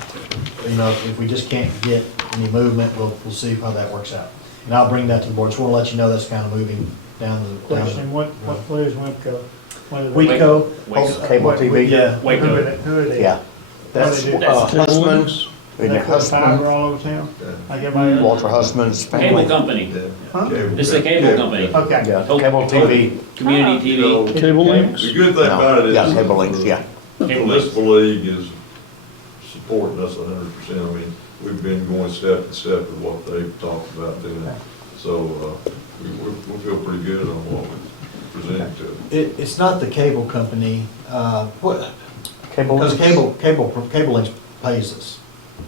if we just can't get any movement, we'll see how that works out. And I'll bring that to the board. Just want to let you know that's kind of moving down the. Question, where is WECO? WECO, Cable TV. Yeah. Who are they? Yeah. That's Husband's. They put fiber all over town? Like everybody else? Walter Husband's Cable family. company. Huh? This is a cable company. Okay. Yeah, cable TV. Community TV. Cable links? The good thing about it Yeah, is, cable links, yeah. the municipal league is supporting us 100%. I mean, we've been going step to step with what they've talked about doing. So, we feel pretty good on what we presented to them. It's not the cable company, what? Cable Because links. cable links pays us.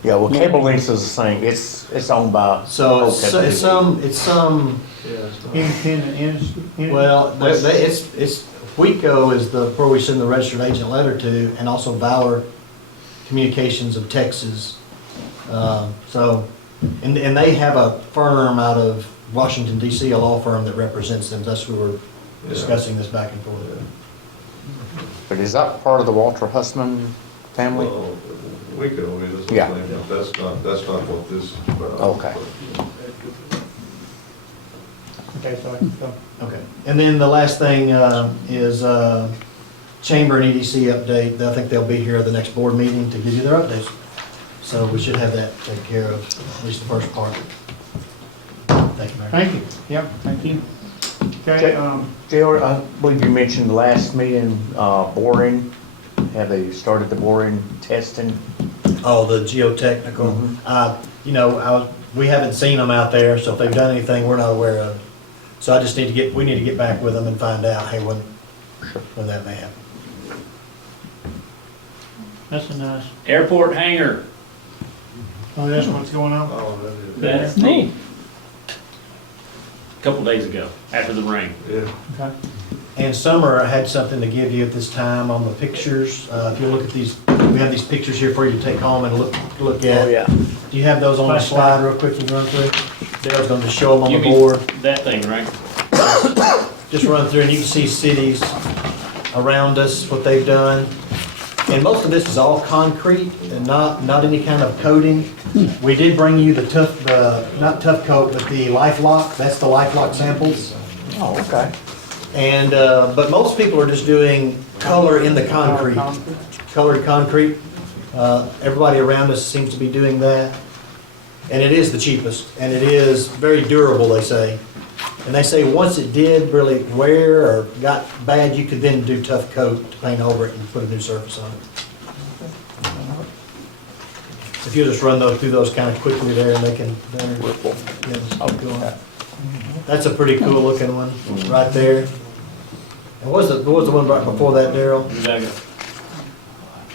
Yeah, well, cable links is the same. It's owned by. So it's Cable TV. some, Independent industry? well, it's, WECO is where we send the registered agent letter to, and also Valor Communications of Texas. And they have a firm out of Washington DC, a law firm that represents them. That's who we're discussing this back and forth. But is that part of the Walter Husband family? Well, WECO is, Yeah. but that's not what this is about. Okay. Okay, sorry, go. Okay. And then the last thing is Chamber and EDC update. I think they'll be here at the next board meeting to give you their updates. So we should have that taken care of, at least the first part. Thank you, Mayor. Thank you. Yep, thank you. Okay, JR, I believe you mentioned the last meeting, boring. Have they started the boring testing? Oh, the geotechnical. You know, we haven't seen them out there, so if they've done anything we're not aware of. So I just need to we need to get back with them and find out, hey, when that may happen. that's a nice, Airport hangar, oh, that's what's going on? Oh, that is. that's neat. Couple days ago, after the rain. Yeah. Okay. And Summer, I had something to give you at this time on the pictures. If you look at these, we have these pictures here for you to take home and look at. Oh, yeah. Do you have those on the slide real quick to run through? Daryl's going to show them on the board. That thing, right? Just run through and you can see cities around us, what they've done. And most of this is all concrete and not any kind of coating. We did bring you the not tough coat, but the LifeLock. That's the LifeLock samples. Oh, okay. And, but most people are just doing color in the concrete, colored concrete. Everybody around us seems to be doing that. And it is the cheapest, and it is very durable, they say. And they say once it did really wear or got bad, you could then do tough coat to paint over it and put a new surface on it. If you just run through those kind of quickly there, and they can. That's a pretty cool looking one, right there. And what was the one right before that, Daryl?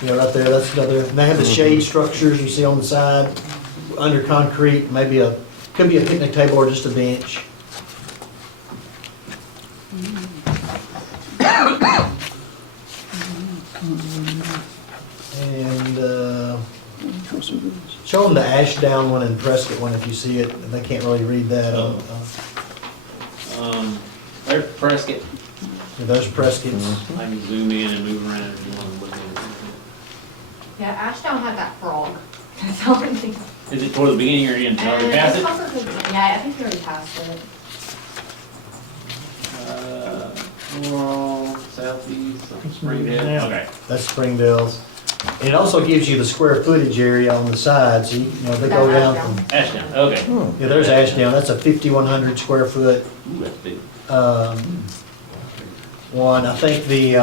Yeah, right there, that's another, and they have the shade structures you see on the side, under concrete, could be a picnic table or just a bench. And, show them the Ashdown one and Prescott one if you see it, they can't really read that. There's Prescott. Those Prescott's. I can zoom in and move around if you want to look at it. Yeah, Ashdown had that frog. That's all I think. Is it toward the beginning or end? Are we past it? Yeah, I think we already passed it. Rural, southeast, Springdale. Okay. That's Springdale's. And it also gives you the square footage area on the side, so you know, they go down from. Ashdown, okay. Yeah, there's Ashdown, that's a 5,100 square foot. Ooh, that's big. One, I think the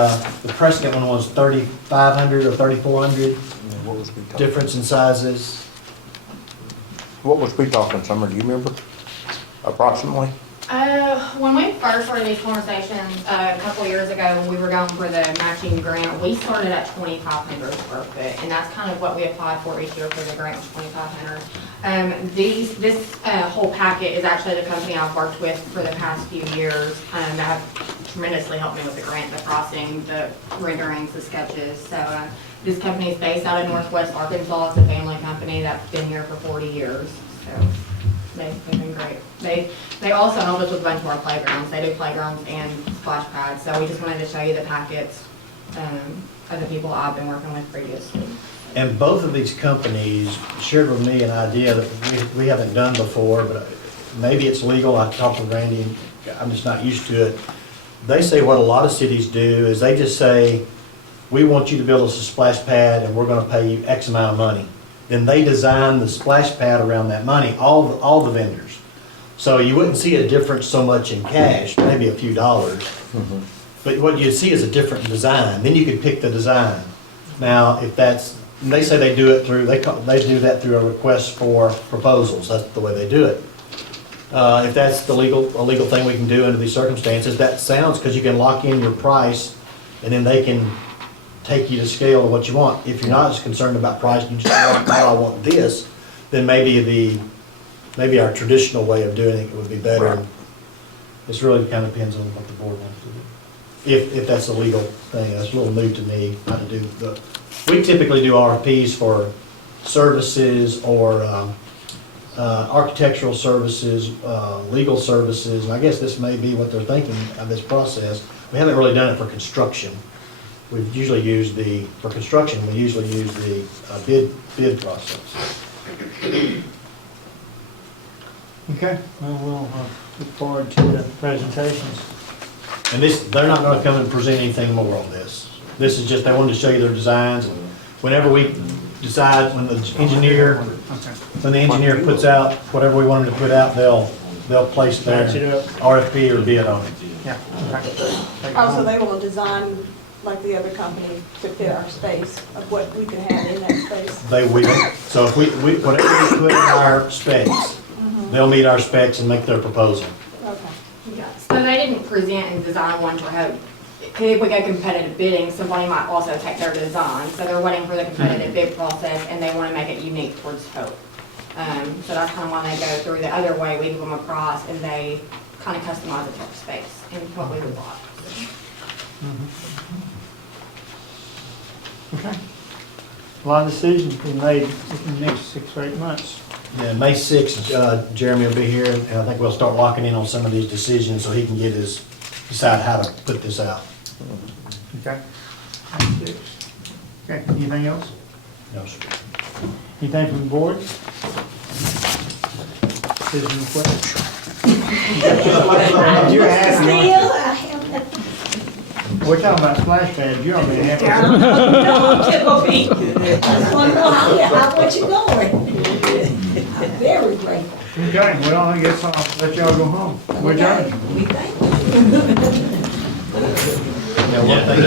Prescott one was 3,500 or 3,400. What was we talking? Difference in sizes. What was we talking, Summer, do you remember? Approximately? When we first started these conversations a couple years ago, when we were going for the matching grant, we started at 2,500 square foot, and that's kind of what we applied for each year for the grant, 2,500. This whole packet is actually the company I've worked with for the past few years that have tremendously helped me with the grant, the pricing, the renderings, the sketches. So this company is based out of Northwest Arkansas. It's a family company that's been here for 40 years. So they've been great. They also help us with a bunch of our playgrounds. They do playgrounds and splash pads. So we just wanted to show you the packets of the people I've been working with previously. And both of these companies shared with me an idea that we haven't done before, but maybe it's legal. I talked with Randy, and I'm just not used to it. They say what a lot of cities do is they just say, we want you to build us a splash pad and we're gonna pay you X amount of money. Then they design the splash pad around that money, all the vendors. So you wouldn't see a difference so much in cash, maybe a few dollars. But what you'd see is a different design. Then you could pick the design. Now, if that's, they say they do it through, they do that through a request for proposals. That's the way they do it. If that's a legal thing we can do under these circumstances, that sounds, because you can lock in your price and then they can take you to scale of what you want. If you're not as concerned about price, you just want, I want this, then maybe our traditional way of doing it would be better. Right. This really kind of depends on what the board wants to do. If that's a legal thing, that's a little new to me how to do. We typically do RFPs for services or architectural services, legal services, and I guess this may be what they're thinking of this process. We haven't really done it for construction. We've usually used for construction, we usually use the bid process. Okay, well, we'll look forward to the presentations. And they're not gonna come and present anything more on this. This is just, they wanted to show you their designs. Whenever we decide, when the engineer puts out whatever we want them to put out, they'll they'll place their Match it up. RFP or bid on it. Yeah. Okay. Also, they will design like the other company to fit our space of what we can have in that space. They will. So if we, whatever we put in our specs, they'll meet our specs and make their proposal. Okay. Yeah, so they didn't present and design one to hope. If we go competitive bidding, somebody might also take their design, so they're waiting for the competitive bid process, and they want to make it unique towards hope. So that's kind of why they go through the other way, we give them a price, and they kind of customize it to our space and what we would want. Okay. A lot of decisions being made within the next 6 or 8 months. Yeah, May 6th, Jeremy will be here, and I think we'll start locking in on some of these decisions so he can decide how to put this out. Okay. Okay, anything else? No, sir. Anything from the board? Decision request? You're happy, aren't you? Still, I have nothing. We're talking about splash pads, you're already happy. No, I'm tickled pink. I just want to know how what you going. I'm very grateful. Okay, well, I guess I'll let y'all go home. We're done. We thank you. Yeah, one thing.